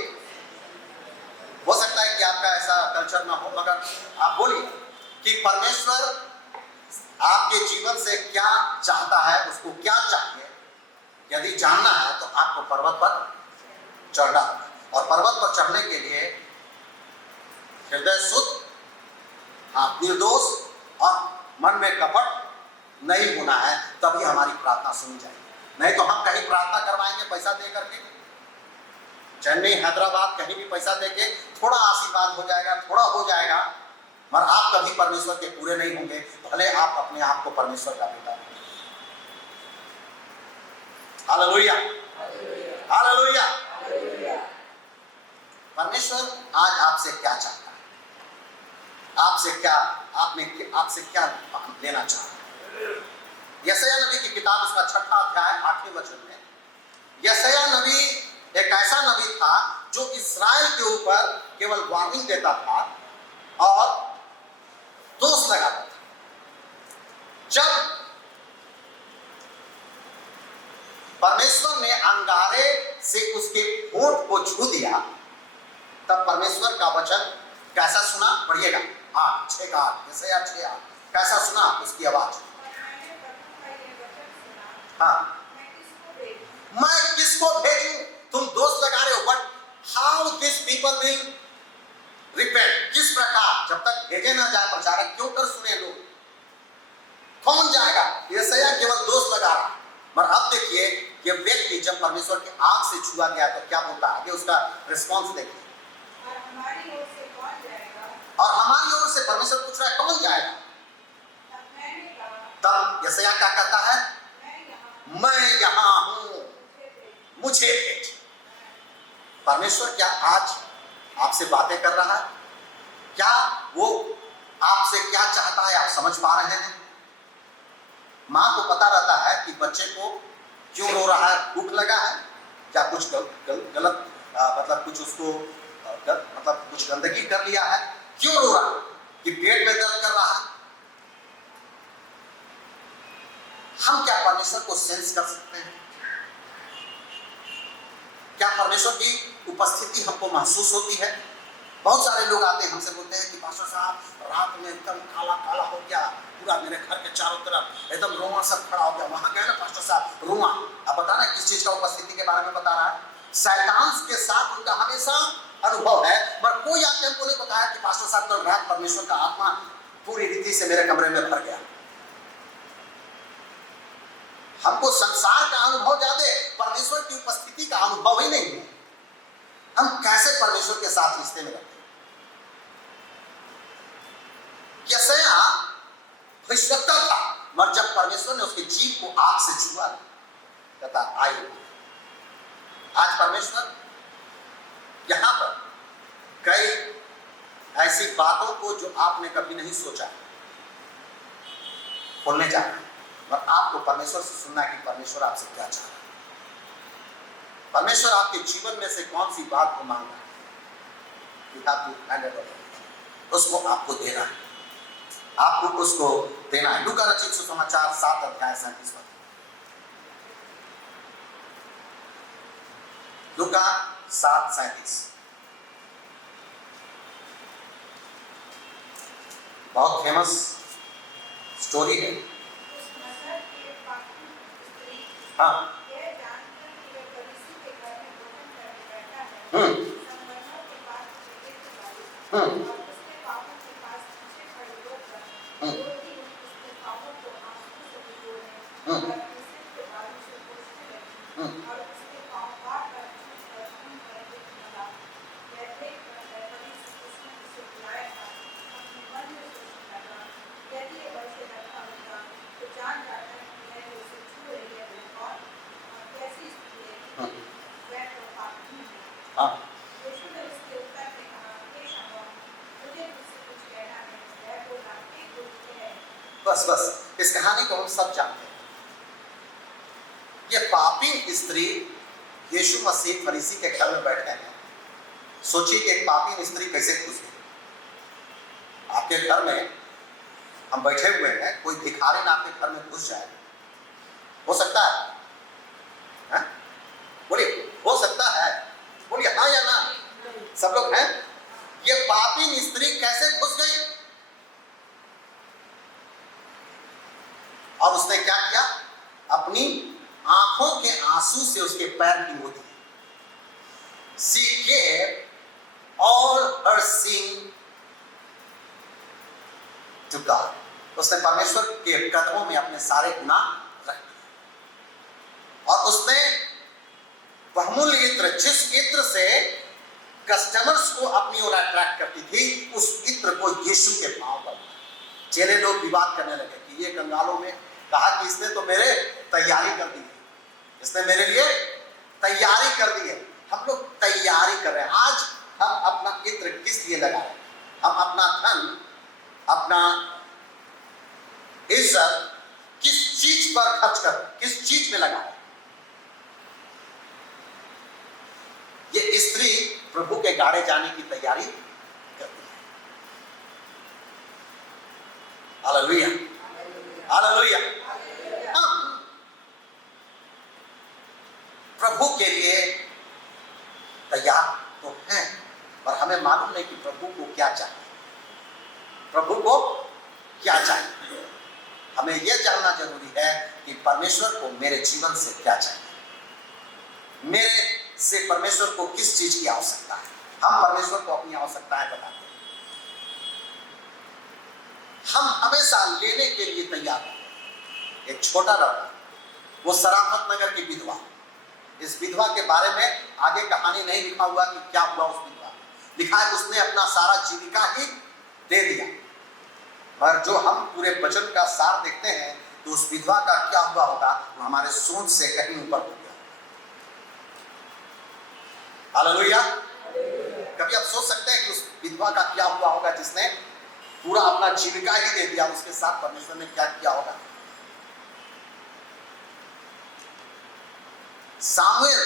हो सकता है कि आपका ऐसा कल्चर ना हो, मगर आप बोलिए कि परमेश्वर आपके जीवन से क्या चाहता है, उसको क्या चाहिए। यदि जानना है तो आपको पर्वत पर चढ़ना होगा। और पर्वत पर चढ़ने के लिए हृदय शुद्ध, आप निर्दोष और मन में कपट नहीं होना है, तभी हमारी प्रार्थना सुनी जाएगी। नहीं तो हम कहीं प्रार्थना करवाएंगे पैसा दे करके, चेन्नई हैदराबाद कहीं भी पैसा देके थोड़ा आशीर्वाद हो जाएगा, थोड़ा हो जाएगा, मगर आप कभी परमेश्वर के पूरे नहीं होंगे, भले आप अपने आप को परमेश्वर का बेटा होंगे। Hallelujah, hallelujah. परमेश्वर आज आपसे क्या चाहता है? आपसे क्या लेना चाहता है? यशायाह नबी की किताब उसका 6वां अध्याय 8वें वचन में, यशायाह नबी एक ऐसा नबी था जो इस्राएल के ऊपर केवल वार्निंग देता था और दोष लगाता था। जब परमेश्वर ने अंगारे से उसके होंठ को छू दिया, तब परमेश्वर का वचन कैसा सुना? पढ़िएगा 8:6 यशायाह 6:8। कैसा सुना उसकी आवाज? हाँ, मैं किसको भेजूं? मैं किसको भेजूं? तुम दोष लगा रहे हो, but how this people will repent? किस प्रकार? जब तक भेजे ना जाए प्रचारक, क्यों कर सुने लोग? कौन जाएगा? यशायाह केवल दोष लगा रहा। मगर अब देखिए, ये व्यक्ति जब परमेश्वर की आंख से छुआ गया तो क्या बोलता है आगे, उसका रिस्पॉन्स देखिए। और हमारी ओर से कौन जाएगा? और हमारी ओर से परमेश्वर पूछ रहा है कौन जाएगा? तब मैंने कहा, तब यशायाह क्या कहता है? मैं यहाँ हूँ, मुझे भेज। परमेश्वर क्या आज आपसे बातें कर रहा है? क्या वो आपसे क्या चाहता है आप समझ पा रहे हैं? माँ को पता रहता है कि बच्चे को क्यों रो रहा है, भूख लगा है, क्या कुछ गलत मतलब कुछ उसको मतलब कुछ गंदगी कर लिया है, क्यों रो रहा है, कि पेट में दर्द कर रहा है। हम क्या परमेश्वर को सेंस कर सकते हैं? क्या परमेश्वर की उपस्थिति हमको महसूस होती है? बहुत सारे लोग आते हैं हमसे बोलते हैं कि पास्टर साहब रात में एकदम काला काला हो गया, पूरा मेरे घर के चारों तरफ एकदम रोमा सब खड़ा हो गया। वहां गए ना पास्टर साहब, रोमा। अब बता रहे किस चीज का उपस्थिति के बारे में बता रहा है? शैतान के साथ उनका हमेशा अनुभव है, पर कोई आके हमको नहीं बताया कि पास्टर साहब कल रात परमेश्वर का आत्मा पूरी रीति से मेरे कमरे में भर गया। हमको संसार का अनुभव ज्यादा, परमेश्वर की उपस्थिति का अनुभव ही नहीं है। हम कैसे परमेश्वर के साथ रिश्ते में रहते हैं? यशायाह भविष्यवक्ता था, मगर जब परमेश्वर ने उसके जीव को आग से छुआ, कहता आए। आज परमेश्वर यहां पर कई ऐसी बातों को जो आपने कभी नहीं सोचा बोलने जा रहे हैं, और आपको परमेश्वर से सुनना है कि परमेश्वर आपसे क्या चाह रहा है। परमेश्वर आपके जीवन में से कौन सी बात को मांग रहा है, उसको आपको देना है, आपको उसको देना है। लूका रचित सुसमाचार 7 अध्याय 37 पद। लूका 7:37 बहुत फेमस स्टोरी है। उस नसर के पापी स्त्री हाँ, यह जानकर कि वह फरीसी के घर में भोजन करने बैठा है, हम्म संगमरमर के पास टिके चुकाई हम्म और उसके पापों के पास पीछे खड़े होकर हम्म। रोज ही उसके पापों को आंसू से भिगोने हम्म। और अपने सिर के बालों से पोंछने लगी और उसके पाँव काटकर छूकर खून करके लगा। यह देखकर वह फरीसी जिसने उसे बुलाया था अपने मन में सोचने लगा, यदि ये वैसे रखा होता तो जान जाता कि यह जो उसे छू रही है वह कौन और कैसी स्त्री है, वह तो पापी है। हाँ, यीशु ने उसके उत्तर में कहा, हे शमौन, मुझे तुझसे कुछ कहना है। वह बोला, हे गुरु, कह। बस बस इस कहानी को हम सब जानते हैं। ये पापी स्त्री यीशु मसीह फरीसी के घर में बैठे हैं। सोचिए कि एक पापी स्त्री कैसे घुस गई आपके घर में। हम बैठे हुए हैं, कोई भिखारी ना आपके घर में घुस जाए, हो सकता है? हैं? बोलिए, हो सकता है? बोलिए हाँ या ना। सब लोग हैं? ये पापी स्त्री कैसे घुस गई? और उसने क्या किया? अपनी आंखों के आंसू से उसके पैर भिगो दिए। She gave all her sin to God. उसने परमेश्वर के कदमों में अपने सारे गुनाह रख दिए और उसने बहुमूल्य इत्र, जिस इत्र से कस्टमर्स को अपनी ओर अट्रैक्ट करती थी, उस इत्र को यीशु के पांव पर। चेले लोग विवाद करने लगे कि ये कंगालों में कहा कि इसने तो मेरे तैयारी कर दी है, इसने मेरे लिए तैयारी कर दी है। हम लोग तैयारी कर रहे हैं। आज हम अपना इत्र किस लिए लगा रहे हैं? हम अपना धन, अपना इज्जत किस चीज पर खर्च कर, किस चीज में लगा रहे हैं? ये स्त्री प्रभु के गाड़े जाने की तैयारी करती है। Hallelujah, hallelujah. हम प्रभु के लिए तैयार तो हैं, पर हमें मालूम नहीं कि प्रभु को क्या चाहिए। प्रभु को क्या चाहिए? हमें यह जानना जरूरी है कि परमेश्वर को मेरे जीवन से क्या चाहिए, मेरे से परमेश्वर को किस चीज की आवश्यकता है। हम परमेश्वर को अपनी आवश्यकताएं बताते हैं, हम हमेशा लेने के लिए तैयार हैं। एक छोटा लड़का, वो शराफत नगर की विधवा, इस विधवा के बारे में आगे कहानी नहीं लिखा हुआ कि क्या हुआ उस विधवा, लिखा है उसने अपना सारा जीविका ही दे दिया। पर जो हम पूरे वचन का सार देखते हैं तो उस विधवा का क्या हुआ होगा वो हमारे सोच से कहीं ऊपर हो गया। हालेलुया। कभी आप सोच सकते हैं कि उस विधवा का क्या हुआ होगा जिसने पूरा अपना जीविका ही दे दिया, उसके साथ परमेश्वर ने क्या किया होगा। सामुएल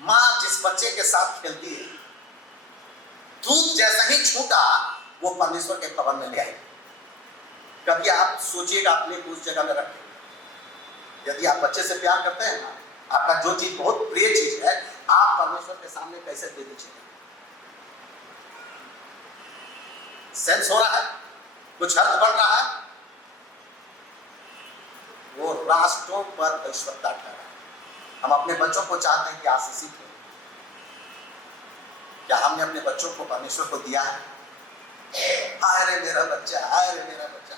मां जिस बच्चे के साथ खेलती है, दूध जैसा ही छूटा वो परमेश्वर के भवन में ले आई। कभी आप सोचिएगा अपने को उस जगह में रखें। यदि आप बच्चे से प्यार करते हैं ना, आपका जो चीज बहुत प्रिय चीज है आप परमेश्वर के सामने कैसे दे दीजिएगा। सेंस हो रहा है, कुछ अर्थ बढ़ रहा है। वो राष्ट्रों पर ऐश्वर्या ठहरा। हम अपने बच्चों को चाहते हैं कि आशीषित हो। क्या हमने अपने बच्चों को परमेश्वर को दिया है? हाय रे मेरा बच्चा, हाय रे मेरा बच्चा।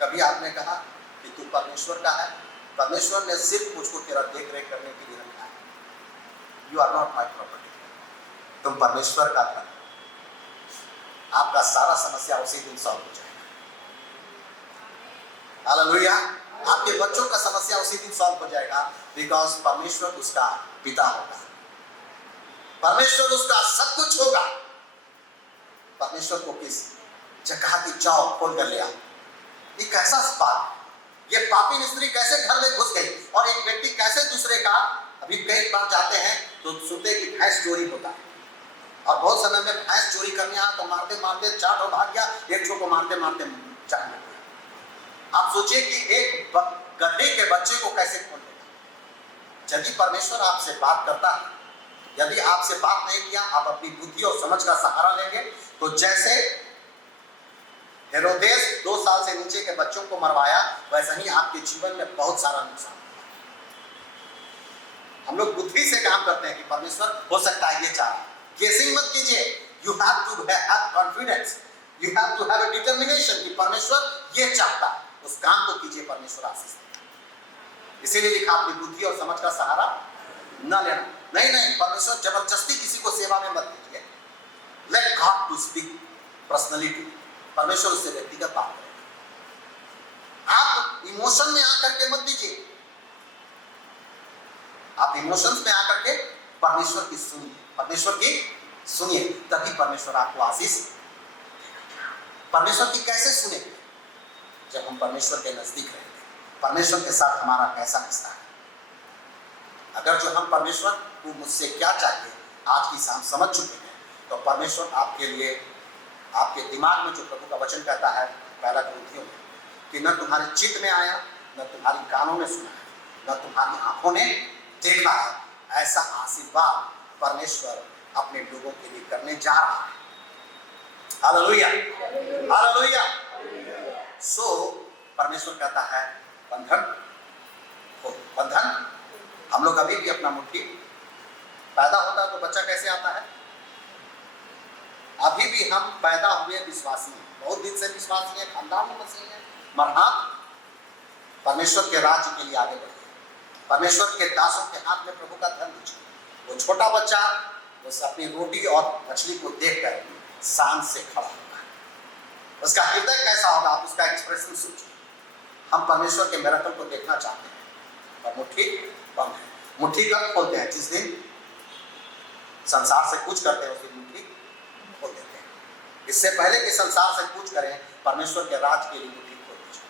कभी आपने कहा कि तू परमेश्वर का है? परमेश्वर ने सिर्फ मुझको तेरा देख रेख करने के लिए रखा है। You are not my property. तुम परमेश्वर का धन। आपका सारा समस्या उसी दिन सॉल्व हो जाएगा। हालेलुया। आपके बच्चों का समस्या उसी दिन सॉल्व हो जाएगा, बिकॉज परमेश्वर उसका पिता होगा, परमेश्वर उसका सब कुछ होगा। परमेश्वर को किस जगह की जाओ खोल कर लिया। ये कैसा पाप, ये पापी स्त्री कैसे घर में घुस गई और एक व्यक्ति कैसे दूसरे का, अभी कई बार जाते हैं तो सुनते कि भैंस चोरी होता है और बहुत समय में भैंस चोरी करने आया तो मारते मारते चार भाग गया, एक को मारते मारते जान गया। आप सोचिए कि एक गधे के बच्चे को कैसे खोल देगा। यदि परमेश्वर आपसे बात करता है, यदि आपसे बात नहीं किया, आप अपनी बुद्धि और समझ का सहारा लेंगे तो जैसे हेरोदेस 2 साल से नीचे के बच्चों को मरवाया, वैसा ही आपके जीवन में बहुत सारा नुकसान होगा। हम लोग बुद्धि से काम करते हैं कि परमेश्वर हो सकता है ये चाहे, गेसिंग मत कीजिए। You have to have confidence, you have to have a determination कि परमेश्वर ये चाहता है, उस काम को कीजिए, परमेश्वर आशीष देगा। इसीलिए लिखा अपनी बुद्धि और समझ का सहारा न लेना। नहीं, परमेश्वर जबरदस्ती किसी को सेवा में मत दीजिए। Let God to speak personally. परमेश्वर उससे व्यक्तिगत बात करेगा। आप इमोशन में आकर के मत दीजिए। आप इमोशंस में आकर के परमेश्वर की सुनिए, परमेश्वर की सुनिए, तभी परमेश्वर आपको आशीष देगा। परमेश्वर की कैसे सुने? जब हम परमेश्वर के नजदीक रहेंगे। परमेश्वर के साथ हमारा कैसा रिश्ता है? अगर जो हम परमेश्वर को मुझसे क्या चाहिए आज की शाम समझ चुके हैं, तो परमेश्वर आपके लिए, आपके दिमाग में जो प्रभु का वचन कहता है पहला कुरिन्थियों में कि न तुम्हारे चित्त में आया, न तुम्हारी कानों में सुना है, न तुम्हारी आंखों ने देखा है, ऐसा आशीर्वाद परमेश्वर अपने लोगों के लिए करने जा रहा है। Hallelujah, hallelujah. सो परमेश्वर कहता है बंधन हो, बंधन। हम लोग अभी भी अपना मुट्ठी, पैदा होता है तो बच्चा कैसे आता है? अभी भी हम पैदा हुए विश्वासी हैं, बहुत दिन से विश्वासी हैं, खानदान में बसे हैं, मरहात परमेश्वर के राज्य के लिए आगे बढ़े। परमेश्वर के दासों के हाथ में प्रभु का धन दीजिए। वो छोटा बच्चा बस अपनी रोटी और मछली को देखकर शान से खड़ा होगा, उसका हृदय कैसा होगा, आप उसका एक्सप्रेशन सोचिए। हम परमेश्वर के मिरेकल को देखना चाहते हैं, पर मुट्ठी बंद है। मुट्ठी कब खोलते हैं? जिस दिन संसार से कुछ करते हैं उस दिन मुट्ठी खोल देते हैं। इससे पहले कि संसार से कुछ करें, परमेश्वर के राज के लिए मुट्ठी खोल दीजिए।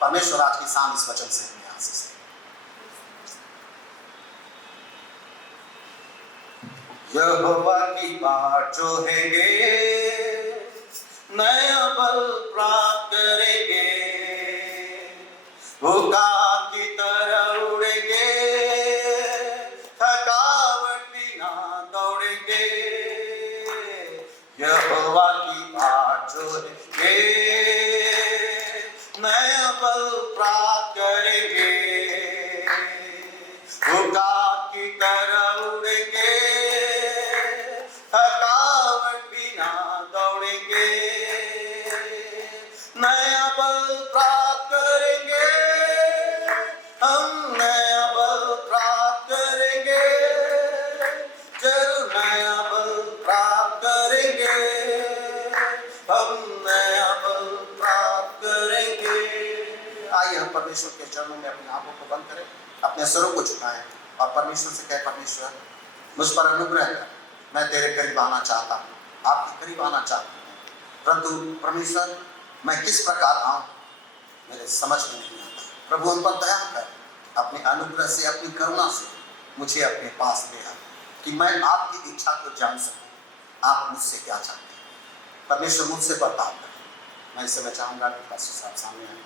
परमेश्वर आज की शाम इस वचन से हमें आशीष दे। यहोवा की बाट जोहेंगे, नया बल प्राप्त करेंगे, उड़ान की तरह उड़ेंगे, थकावट बिना दौड़ेंगे। यहोवा की बाट जोहेंगे, नया बल प्राप्त परमेश्वर के चरणों में अपनी आंखों को बंद करें, अपने सरों को झुकाएं और परमेश्वर से कहें, परमेश्वर मुझ पर अनुग्रह कर, मैं तेरे करीब आना चाहता हूँ, आपके करीब आना चाहता हूँ, परंतु परमेश्वर मैं किस प्रकार आऊँ मेरे समझ में नहीं आता। प्रभु हम पर दया कर, अपने अनुग्रह से, अपनी करुणा से मुझे अपने पास ले आ, कि मैं आपकी इच्छा को जान सकूं, आप मुझसे क्या चाहते हैं। परमेश्वर मुझसे बर्ताव करें। मैं इस समय चाहूंगा कि पास्टर साहब सामने आए।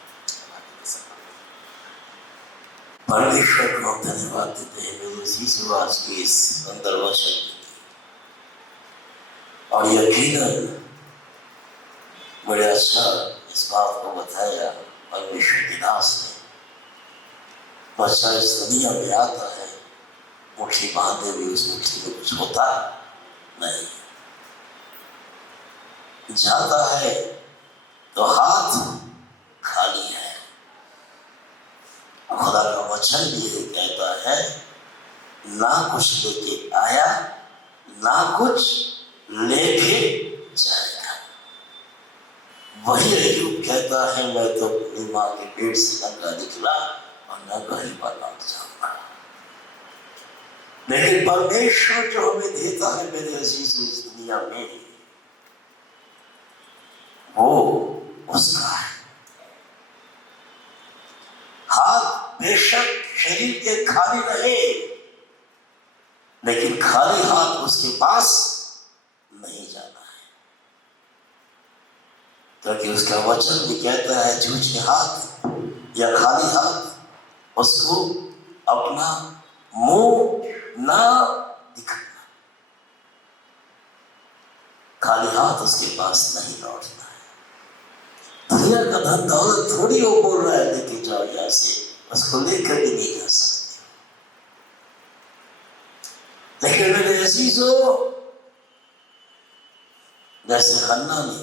परमेश्वर को हम धन्यवाद देते हैं मेरे यीशु आज के इस सुंदर वचन के लिए, और यकीनन बड़े अच्छा इस बात को बताया परमेश्वर के दास ने। बच्चा इस दुनिया में आता है, मुट्ठी बांधे हुए उस मुट्ठी में कुछ होता नहीं, जाता है तो हाथ खाली है। खुदा का वचन भी यही कहता है, ना कुछ लेके आया ना कुछ लेके जाएगा। वही अय्यूब कहता है, मैं तो अपनी माँ के पेट से नंगा निकला और नंगा ही लौट जाऊंगा। लेकिन परमेश्वर जो हमें देता है मेरे अजीज इस दुनिया में, वो उसका है। हाथ बेशक शरीर के खाली रहे, लेकिन खाली हाथ उसके पास नहीं जाना है, क्योंकि उसका वचन भी कहता है, जूझे हाथ या खाली हाथ उसको अपना मुंह ना दिखाना। खाली हाथ उसके पास नहीं लौटना है। दुनिया का धन दौलत थोड़ी वो बोल रहा है लेके जाओ यहाँ से, उसको लेकर भी नहीं जा सकते। लेकिन मेरे अजीजों, जैसे हन्ना ने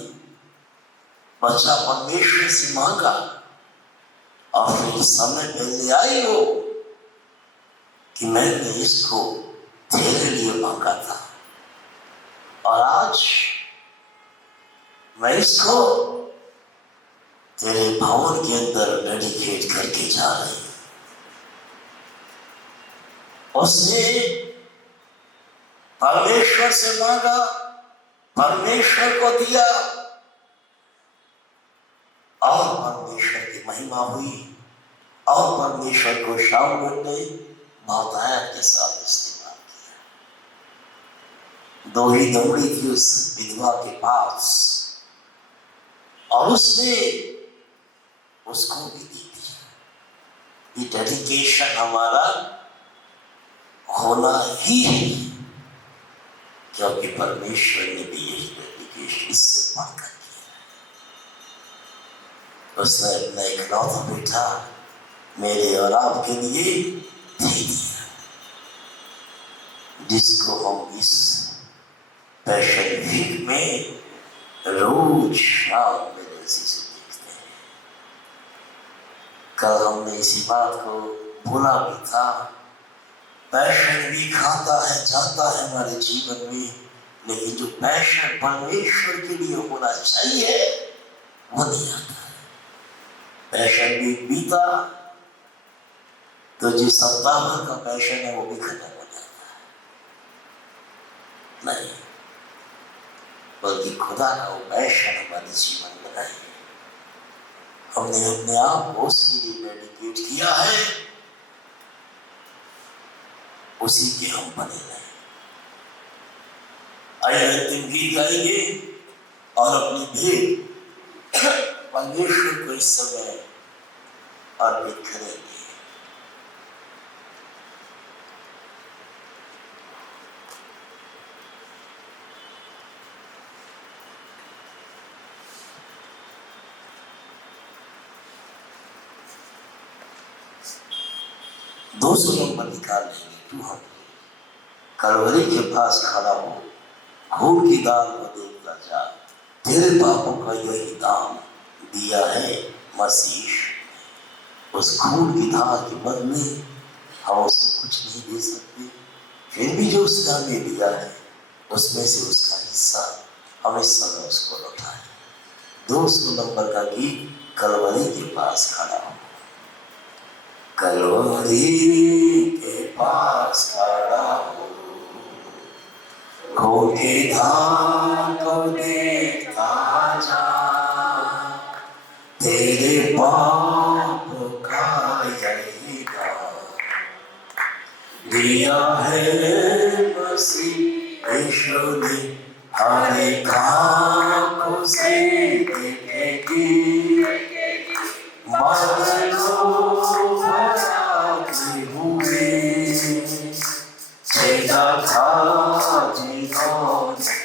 बच्चा परमेश्वर से मांगा और फिर समय पहले आई हो कि मैंने इसको तेरे लिए मांगा था और आज मैं इसको तेरे भवन के अंदर डेडिकेट करके जा रही हूं। उसने परमेश्वर से मांगा, परमेश्वर को दिया और परमेश्वर की महिमा हुई और परमेश्वर को शाऊल ने बहुत आयत के साथ इस्तेमाल किया। दो ही दौड़ी थी उस विधवा के पास और उसने उसको भी दी थी। ये डेडिकेशन हमारा होना ही है, क्योंकि परमेश्वर ने भी यही डेडिकेशन इससे मांगा किया। उसने अपना इकलौता बेटा मेरे और आपके लिए दे दिया, जिसको हम इस पैशन वीक में रोज शाम में से देखते हैं। कल हमने इसी बात को भूला भी था। पैशन वीक आता है जाता है हमारे जीवन में, लेकिन जो पैशन परमेश्वर के लिए होना चाहिए वो नहीं आता है। पैशन वीक बीता तो जिस सप्ताह भर का पैशन है वो भी खत्म हो जाता है। नहीं, बल्कि खुदा का वो पैशन हमारे जीवन में नहीं। हमने अपने आप को उसके लिए डेडिकेट किया है, उसी के हम बने रहे। आइए अंतिम गीत गाएंगे और अपनी भेंट परमेश्वर को इस समय अर्पित करेंगे। दो सौ नंबर निकाल लेंगे। तू हम कलवरी के पास खड़ा हो, खून की दाल को देखता जा, तेरे पापों का यही दाम दिया है मसीह। उस खून की धार के बदले हम उसे कुछ नहीं दे सकते, फिर भी जो उसने हमें दिया है उसमें से उसका हिस्सा हम इस समय उसको लौटाएं। 200 नंबर का गीत कलवरी के पास खड़ा हो। कलवरी के पास खड़ा हो, खो के धाम को देखता जा, तेरे पाप का यही काम दिया है मसीह यीशु ने, हर एक आँखों से देखेगी, बादलों भराते हुए, छेदा था जिन्होंने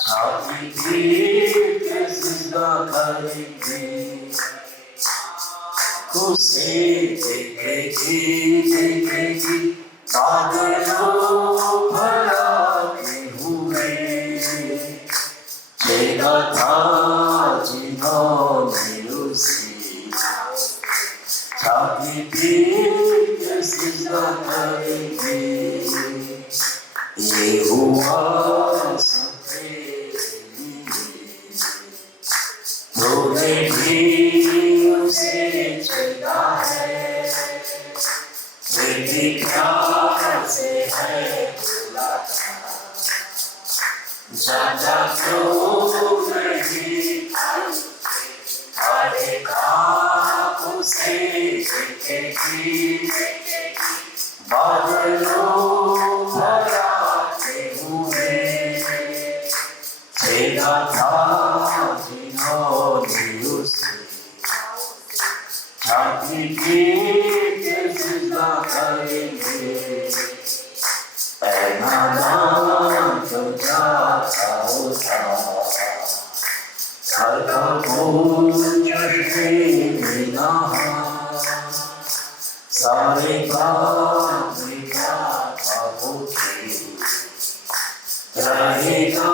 छाती पीट के जिंदा करेंगे, उसे देखेगी देखेगी, बादलों भराते हुए, छेदा था जिन्होंने उसे छाती पीट के जिंदा करेंगे। ये हुआ तूने भी उसे चुना है, तेरी प्यार से है बुलाता, जाना क्यों नहीं, हर एक आँखों से देखेगी, बादलों भराते हुए, छेदा था जिन्होंने उसे छाती पीट के जिंदा करेंगे। ऐ नादान जो जाता था, हर कबूल चश्मे में नहा, सारे काम था होते रहेगा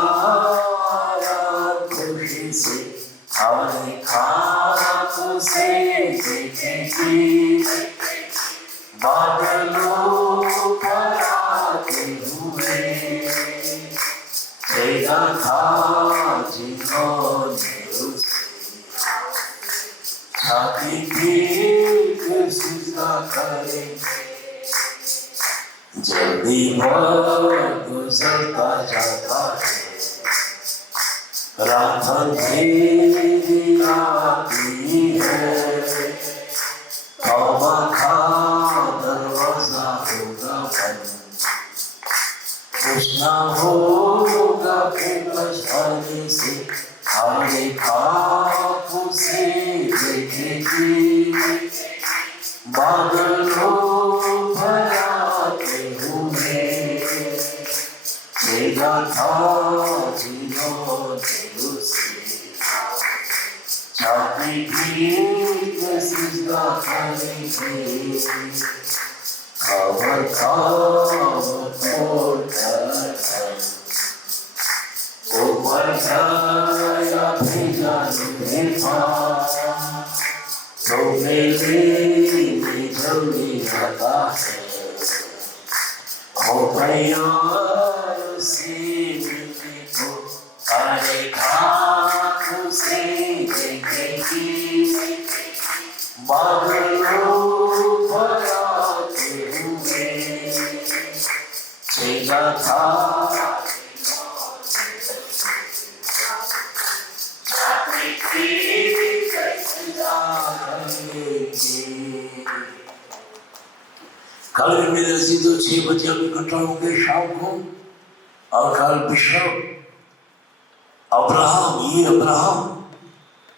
खुशी से, हर खाक से देखेगी, बादलों भराते हुए, छेदा था जिन्होंने उसे छाती पीट के सिजदा करेंगे। जल्दी वक्त गुजरता जाता है, रात अंधेरी आती है, तौबा का दरवाजा होगा बंद, कुछ ना होगा फिर पछताने से, हर एक आँखों से देखेगी, बादलों भराते हुए, छेदा था जिन्होंने उसे छाती पीट के सिजदा करेंगे। खबर ऊपर जाया भेजा तो मेरे जल्दी आता है, हो तैयार से मिलने को, हर खाक से देखेगी, बादलों भराते हुए, छेदा था कल भी मेरे अजीजों 6 बजे हम इकट्ठा होंगे शाम को, और कल बिशप अब्राहम, ये अब्राहम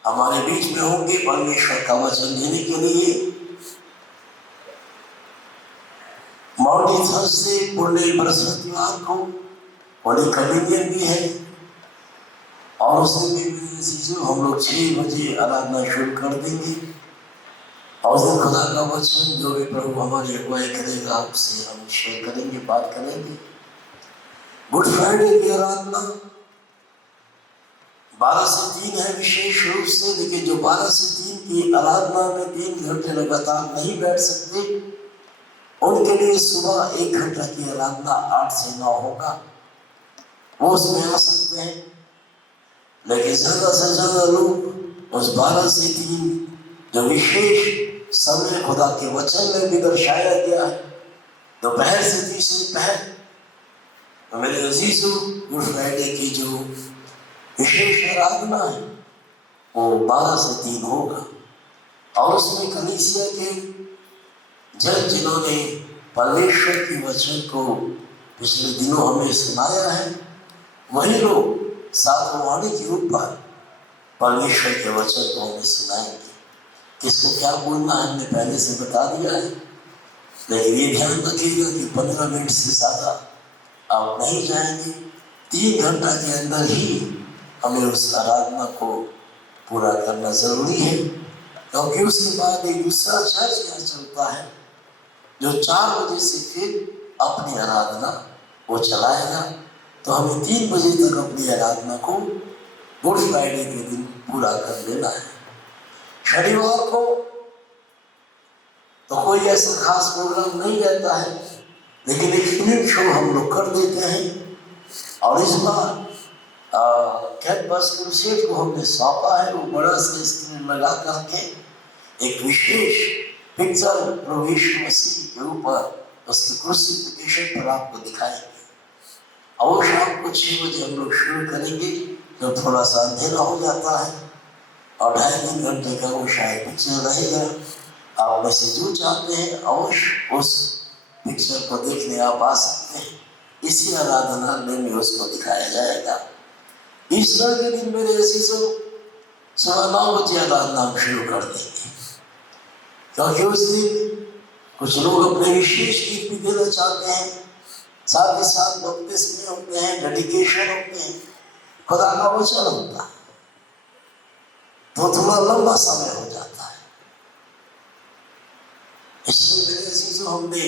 हमारे बीच में होंगे परमेश्वर का वचन देने के लिए। मॉर्निंग थर्सडे पुण्य बृहस्पतिवार को होली कम्युनियन भी है, और उसमें भी मेरे अजीजों हम लोग 6 बजे आराधना शुरू कर देंगे, और उस दिन खुदा का वचन जो भी प्रभु हमारी अगुवाई करेगा उससे हम शेयर करेंगे, बात करेंगे। गुड फ्राइडे की आराधना 12 से 3 है विशेष रूप से, लेकिन जो 12 से 3 की आराधना में 3 घंटे लगातार नहीं बैठ सकते, उनके लिए सुबह 1 घंटा की आराधना 8 से 9 होगा, वो उसमें आ सकते हैं। लेकिन ज्यादा से ज्यादा लोग उस 12 से 3 जो विशेष समय खुदा के वचन में भी दर्शाया गया है, दोपहर से तीसरी पहर। तो मेरे अजीजों, गुड फ्राइडे की जो विशेष आराधना है वो 12 से 3 होगा, और उसमें कलीसिया के जन जिन्होंने परमेश्वर के वचन को पिछले दिनों हमें सुनाया है, वही लोग सातवाणी के ऊपर परमेश्वर के वचन को हमें सुनाएंगे। किसको क्या बोलना है हमने पहले से बता दिया है, लेकिन ये ध्यान रखिएगा कि 15 मिनट से ज़्यादा आप नहीं जाएंगे। 3 घंटा के अंदर ही हमें उस आराधना को पूरा करना ज़रूरी है, क्योंकि उसके बाद एक दूसरा चर्च यहाँ चलता है जो 4 बजे से फिर अपनी आराधना वो चलाएगा। तो हमें 3 बजे तक अपनी आराधना को गुड फ्राइडे के दिन पूरा कर लेना है। शनिवार को तो कोई ऐसा खास प्रोग्राम नहीं रहता है, लेकिन एक फिल्म शो हम लोग कर देते हैं, और इस बार कैंपस क्रूसेड को हमने सौंपा है। वो बड़ा सा स्क्रीन लगा करके एक विशेष पिक्चर प्रभु यीशु मसीह के ऊपर उसके क्रूसिफिकेशन पर आपको दिखाएंगे, और शाम को 6 बजे हम लोग शुरू करेंगे, जब थोड़ा सा अंधेरा हो जाता है, और 2.5-3 घंटे का वो शायद पिक्चर रहेगा। आप में से जो चाहते हैं अवश्य उस पिक्चर को देखने आप आ सकते हैं। इसी आराधनालय में उसको दिखाया जाएगा। ईस्टर के दिन मेरे अजीजों 9:15 बजे आराधना हम शुरू कर देंगे, क्योंकि उस दिन कुछ लोग अपने विशेष गीत भी देना चाहते हैं, साथ ही साथ बपतिस्मे होते हैं, डेडिकेशन होते हैं, खुदा का वचन होता है, तो थोड़ा लंबा समय हो जाता है। इसलिए मेरे अजीजों हमने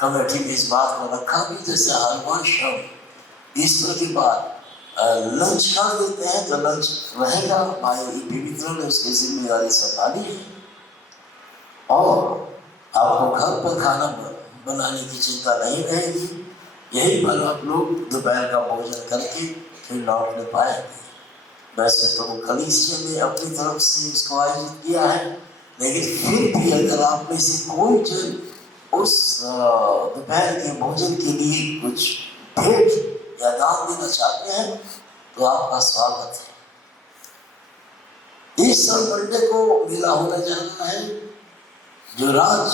कमेटी में इस बात को रखा भी, जैसे हर वर्ष हम ईस्टर के बाद लंच कर देते हैं, तो लंच रहेगा। भाई पवित्र ने उसकी जिम्मेदारी संभाली है, और आपको घर पर खाना बनाने की चिंता नहीं रहेगी। यही पर आप लोग दोपहर का भोजन करके फिर लौटने पाएंगे। वैसे तो कलीसिया ने अपनी तरफ से इसको आयोजित किया है, लेकिन फिर भी अगर आप में से कोई जन उस दोपहर के भोजन के लिए कुछ भेंट या दान देना चाहते हैं, तो आपका स्वागत है। इस संडे को मेला होने जा रहा है, जो राज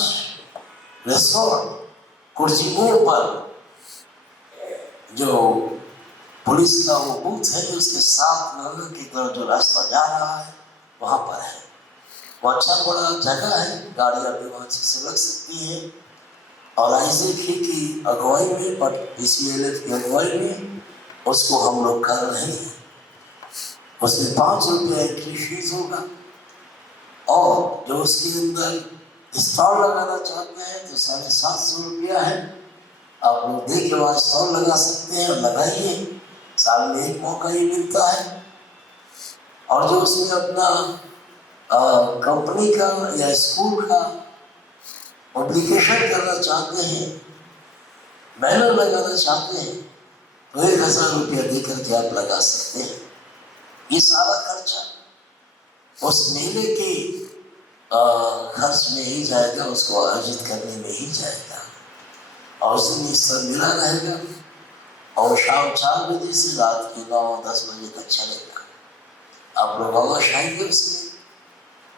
रेस्टोरेंट कुर्सी मोड़ पर जो पुलिस का वो बूथ है, उसके साथ नगर की तरफ जो रास्ता जा रहा है वहाँ पर है। वो अच्छा बड़ा जगह है, गाड़ियाँ भी वहाँ से लग सकती हैं, और आइजैक की अगुवाई में, बट PCLF की अगुवाई में उसको हम लोग कर रहे हैं। उसमें 5 रुपया एंट्री फीस होगा, और जो उसके अंदर स्टॉल लगाना चाहते हैं तो 750 रुपया है। आप लोग देख के वहाँ स्टॉल लगा सकते हैं और लगाइए, साल में एक मौका ही मिलता है। और जो उसमें अपना कंपनी का या स्कूल का पब्लिकेशन करना चाहते हैं, बैनर लगाना चाहते हैं, तो 1000 रुपया देकर के आप लगा सकते हैं। ये सारा खर्चा उस मेले के खर्च में ही जाएगा, उसको आयोजित करने में ही जाएगा, और उसमें सब मिला रहेगा, और शाम 4 बजे से रात के 9-10 बजे तक चलेगा। आप लोग अवश्य आएंगे उसमें,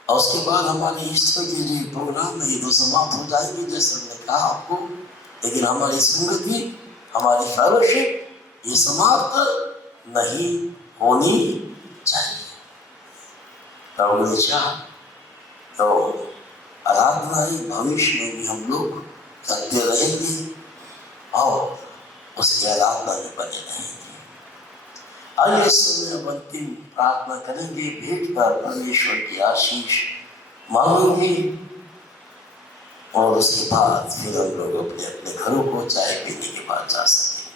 और उसके बाद हमारे ईस्टर के जो प्रोग्राम है ये तो समाप्त हो जाएगी, जैसे हमने कहा आपको, लेकिन हमारी संगति, हमारी फेलोशिप ये समाप्त नहीं होनी चाहिए। प्रभु ने चाहा तो आराधना ही भविष्य में भी हम लोग करते रहेंगे, और उसकी आराधना में बने रहेंगे। आइए इस समय अब अंतिम प्रार्थना करेंगे, भेंट कर परमेश्वर की आशीष मांगेंगे, और उसके बाद फिर हम लोग अपने अपने घरों को चाय पीने के बाद जा सकेंगे।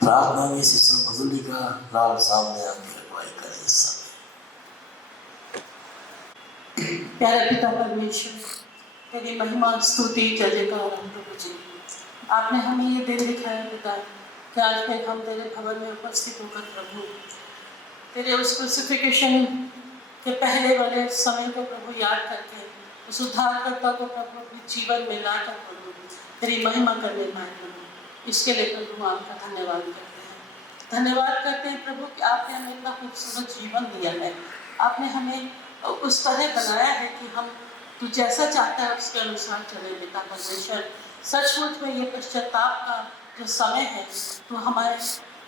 प्रार्थना में से सर्वभूमि का नाम सामने आके अगुवाई करें इस समय। प्यारे पिता परमेश्वर, तेरी महिमा स्तुति जय जयकार प्रभु जी। आपने हमें ये दिन दिखाया पिता कि आज फिर हम तेरे भवन में उपस्थित होकर प्रभु तेरे उस क्रूसिफिकेशन कि पहले वाले समय को प्रभु याद करके उस उद्धारकर्ता को प्रभु अपने जीवन में लाकर प्रभु तेरी महिमा करने पाए प्रभु। इसके लिए प्रभु आपका धन्यवाद करते हैं। धन्यवाद करते हैं प्रभु कि आपने हमें इतना खूबसूरत जीवन दिया है। आपने हमें उस तरह बनाया है कि हम तू जैसा चाहता है उसके अनुसार चले पिता परमेश्वर। सचमुच में ये पश्चाताप का जो समय है तो हमारे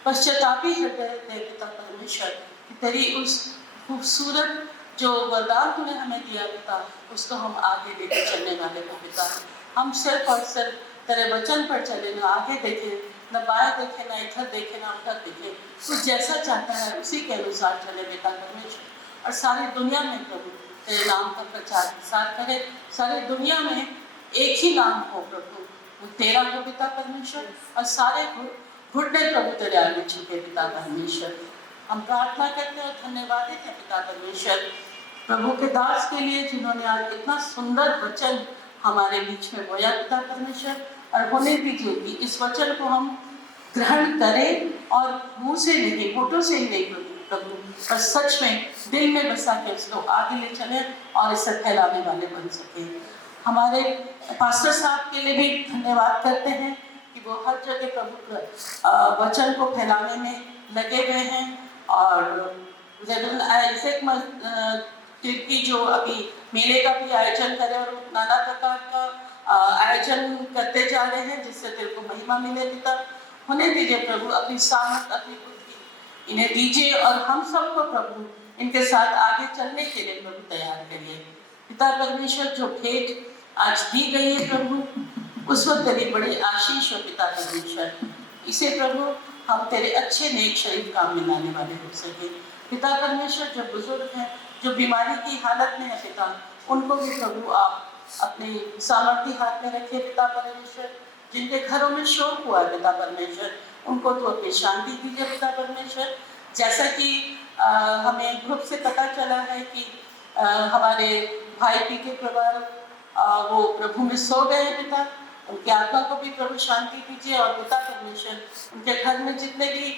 पश्चातापी हृदय दे पिता परमेश्वर कि तेरी उस खूबसूरत जो वरदान तूने हमें दिया पिता उसको हम आगे लेकर चलने वाले को पिता। हम सिर्फ और सिर्फ तेरे वचन पर चले, न आगे देखे, न बाएं देखे, न इधर देखे, न उधर देखे। तू जैसा चाहता है उसी के अनुसार चले पिता परमेश्वर। और सारी दुनिया में प्रभु तेरे नाम का प्रचार प्रसार करे। सारी दुनिया में एक ही नाम हो प्रभु, वो तेरा हो पिता परमेश्वर। और सारे घुटने प्रभु तेरे आगे झुके पिता परमेश्वर। हम प्रार्थना करते हैं और धन्यवादित हैं पिता परमेश्वर प्रभु के दास के लिए जिन्होंने आज इतना सुंदर वचन हमारे बीच में बोया पिता परमेश्वर। और होने दीजिए कि इस वचन को हम ग्रहण करें और मुंह से नहीं, होठों से ही नहीं प्रभु, पर सच में दिल में बसा के उसको आगे ले चले और इसे फैलाने वाले बन सके। हमारे पास्टर साहब के लिए भी धन्यवाद करते हैं कि वो हर जगह प्रभु वचन को फैलाने में लगे हुए हैं। और की जो अभी मेले का भी आयोजन करे और नाना प्रकार का आयोजन करते जा रहे हैं जिससे तेरे को महिमा मिले पिता। होने दीजिए प्रभु, अपनी सामर्थ अपनी बुद्धि इन्हें दीजिए और हम सबको प्रभु इनके साथ आगे चलने के लिए प्रभु तैयार करिए पिता परमेश्वर। जो भेंट आज दी गई है प्रभु उस वक्त तेरी बड़ी आशीष हो पिता परमेश्वर। इसे प्रभु हम तेरे अच्छे नेक शरीर काम में लाने वाले हो सके पिता परमेश्वर। जो बुजुर्ग हैं जो बीमारी की हालत में है पिता, उनको भी प्रभु आप अपने सामर्थ्य हाथ में रखिए पिता परमेश्वर। जिनके घरों में शोक हुआ है पिता परमेश्वर उनको तो अपनी शांति दीजिए पिता परमेश्वर। जैसा कि हमें ग्रुप से पता चला है कि हमारे भाई पी के परिवार वो प्रभु में सो गए हैं पिता, उनके आत्मा को भी प्रभु शांति दीजिए। और पिता परमेश्वर उनके घर में जितने भी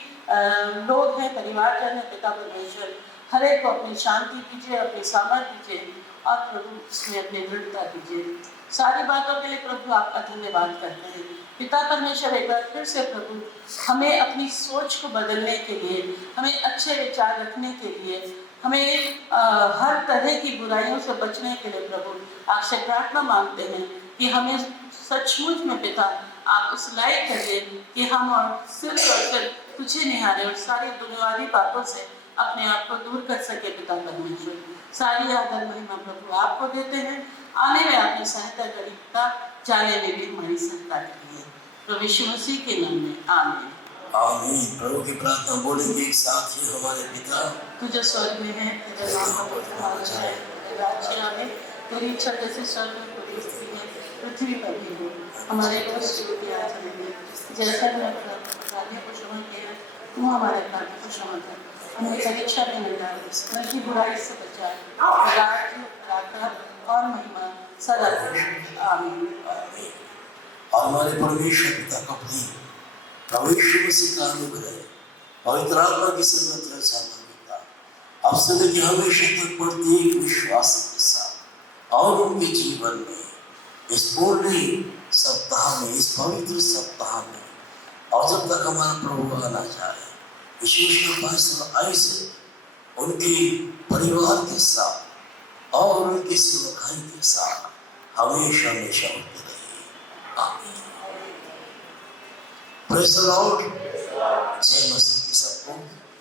लोग हैं, परिवारजन है पिता परमेश्वर, हर एक को अपनी शांति दीजिए, अपनी सामर्थ दीजिए और प्रभु उसमें अपनी दृढ़ता दीजिए। सारी बातों के लिए प्रभु आपका धन्यवाद करते हैं पिता परमेश्वर। एक बार फिर से प्रभु हमें अपनी सोच को बदलने के लिए, हमें अच्छे विचार रखने के लिए, हमें हर तरह की बुराइयों से बचने के लिए प्रभु आपसे प्रार्थना मांगते हैं कि हमें सचमुच में पिता आप उस लायक करिए कि हम और सिर्फ तुझे निहारे और सारी दुनियावी बातों से अपने आप को दूर कर सके पिता परमेश्वर। सारी आदर महिमा प्रभु आपको देते हैं। आने में आपने सहायता करी पिता, जाने में भी हमारी सहायता करिए प्रभु यीशु मसीह के नाम में आमीन। आमीन। प्रभु की प्रार्थना बोलेंगे एक साथ ही। हमारे पिता तू जो स्वर्ग में है, तेरा नाम पवित्र जाए, तेरा राज्य आए, तेरी इच्छा जैसे स्वर्ग में पूरी होती है पृथ्वी पर भी हो। हमारे रोज की रोटी आज हमें दे, जैसा मैं अपराधियों को क्षमा किया तू हमारे अपराध को क्षमा कर। हमें परीक्षा में न डाल, बल्कि बुराई से बचाए। राज्य, ताकत और महिमा सदा आमीन। और हमारे परमेश्वर पिता का प्रेम, प्रभु यीशु मसीह का अनुग्रह, पवित्र आत्मा की संगत और सहभागिता अब से लेकर हमेशा तक प्रत्येक विश्वासी के साथ और उनके जीवन में इस पूर्ण सप्ताह में, इस पवित्र सप्ताह में और जब तक हमारा प्रभु आना जाए, विशेष ऐसे उनके परिवार के साथ और उनके सेवकाई के साथ हमेशा हमेशा होते रहिए। आमीन। Praise the Lord. जय मसीह।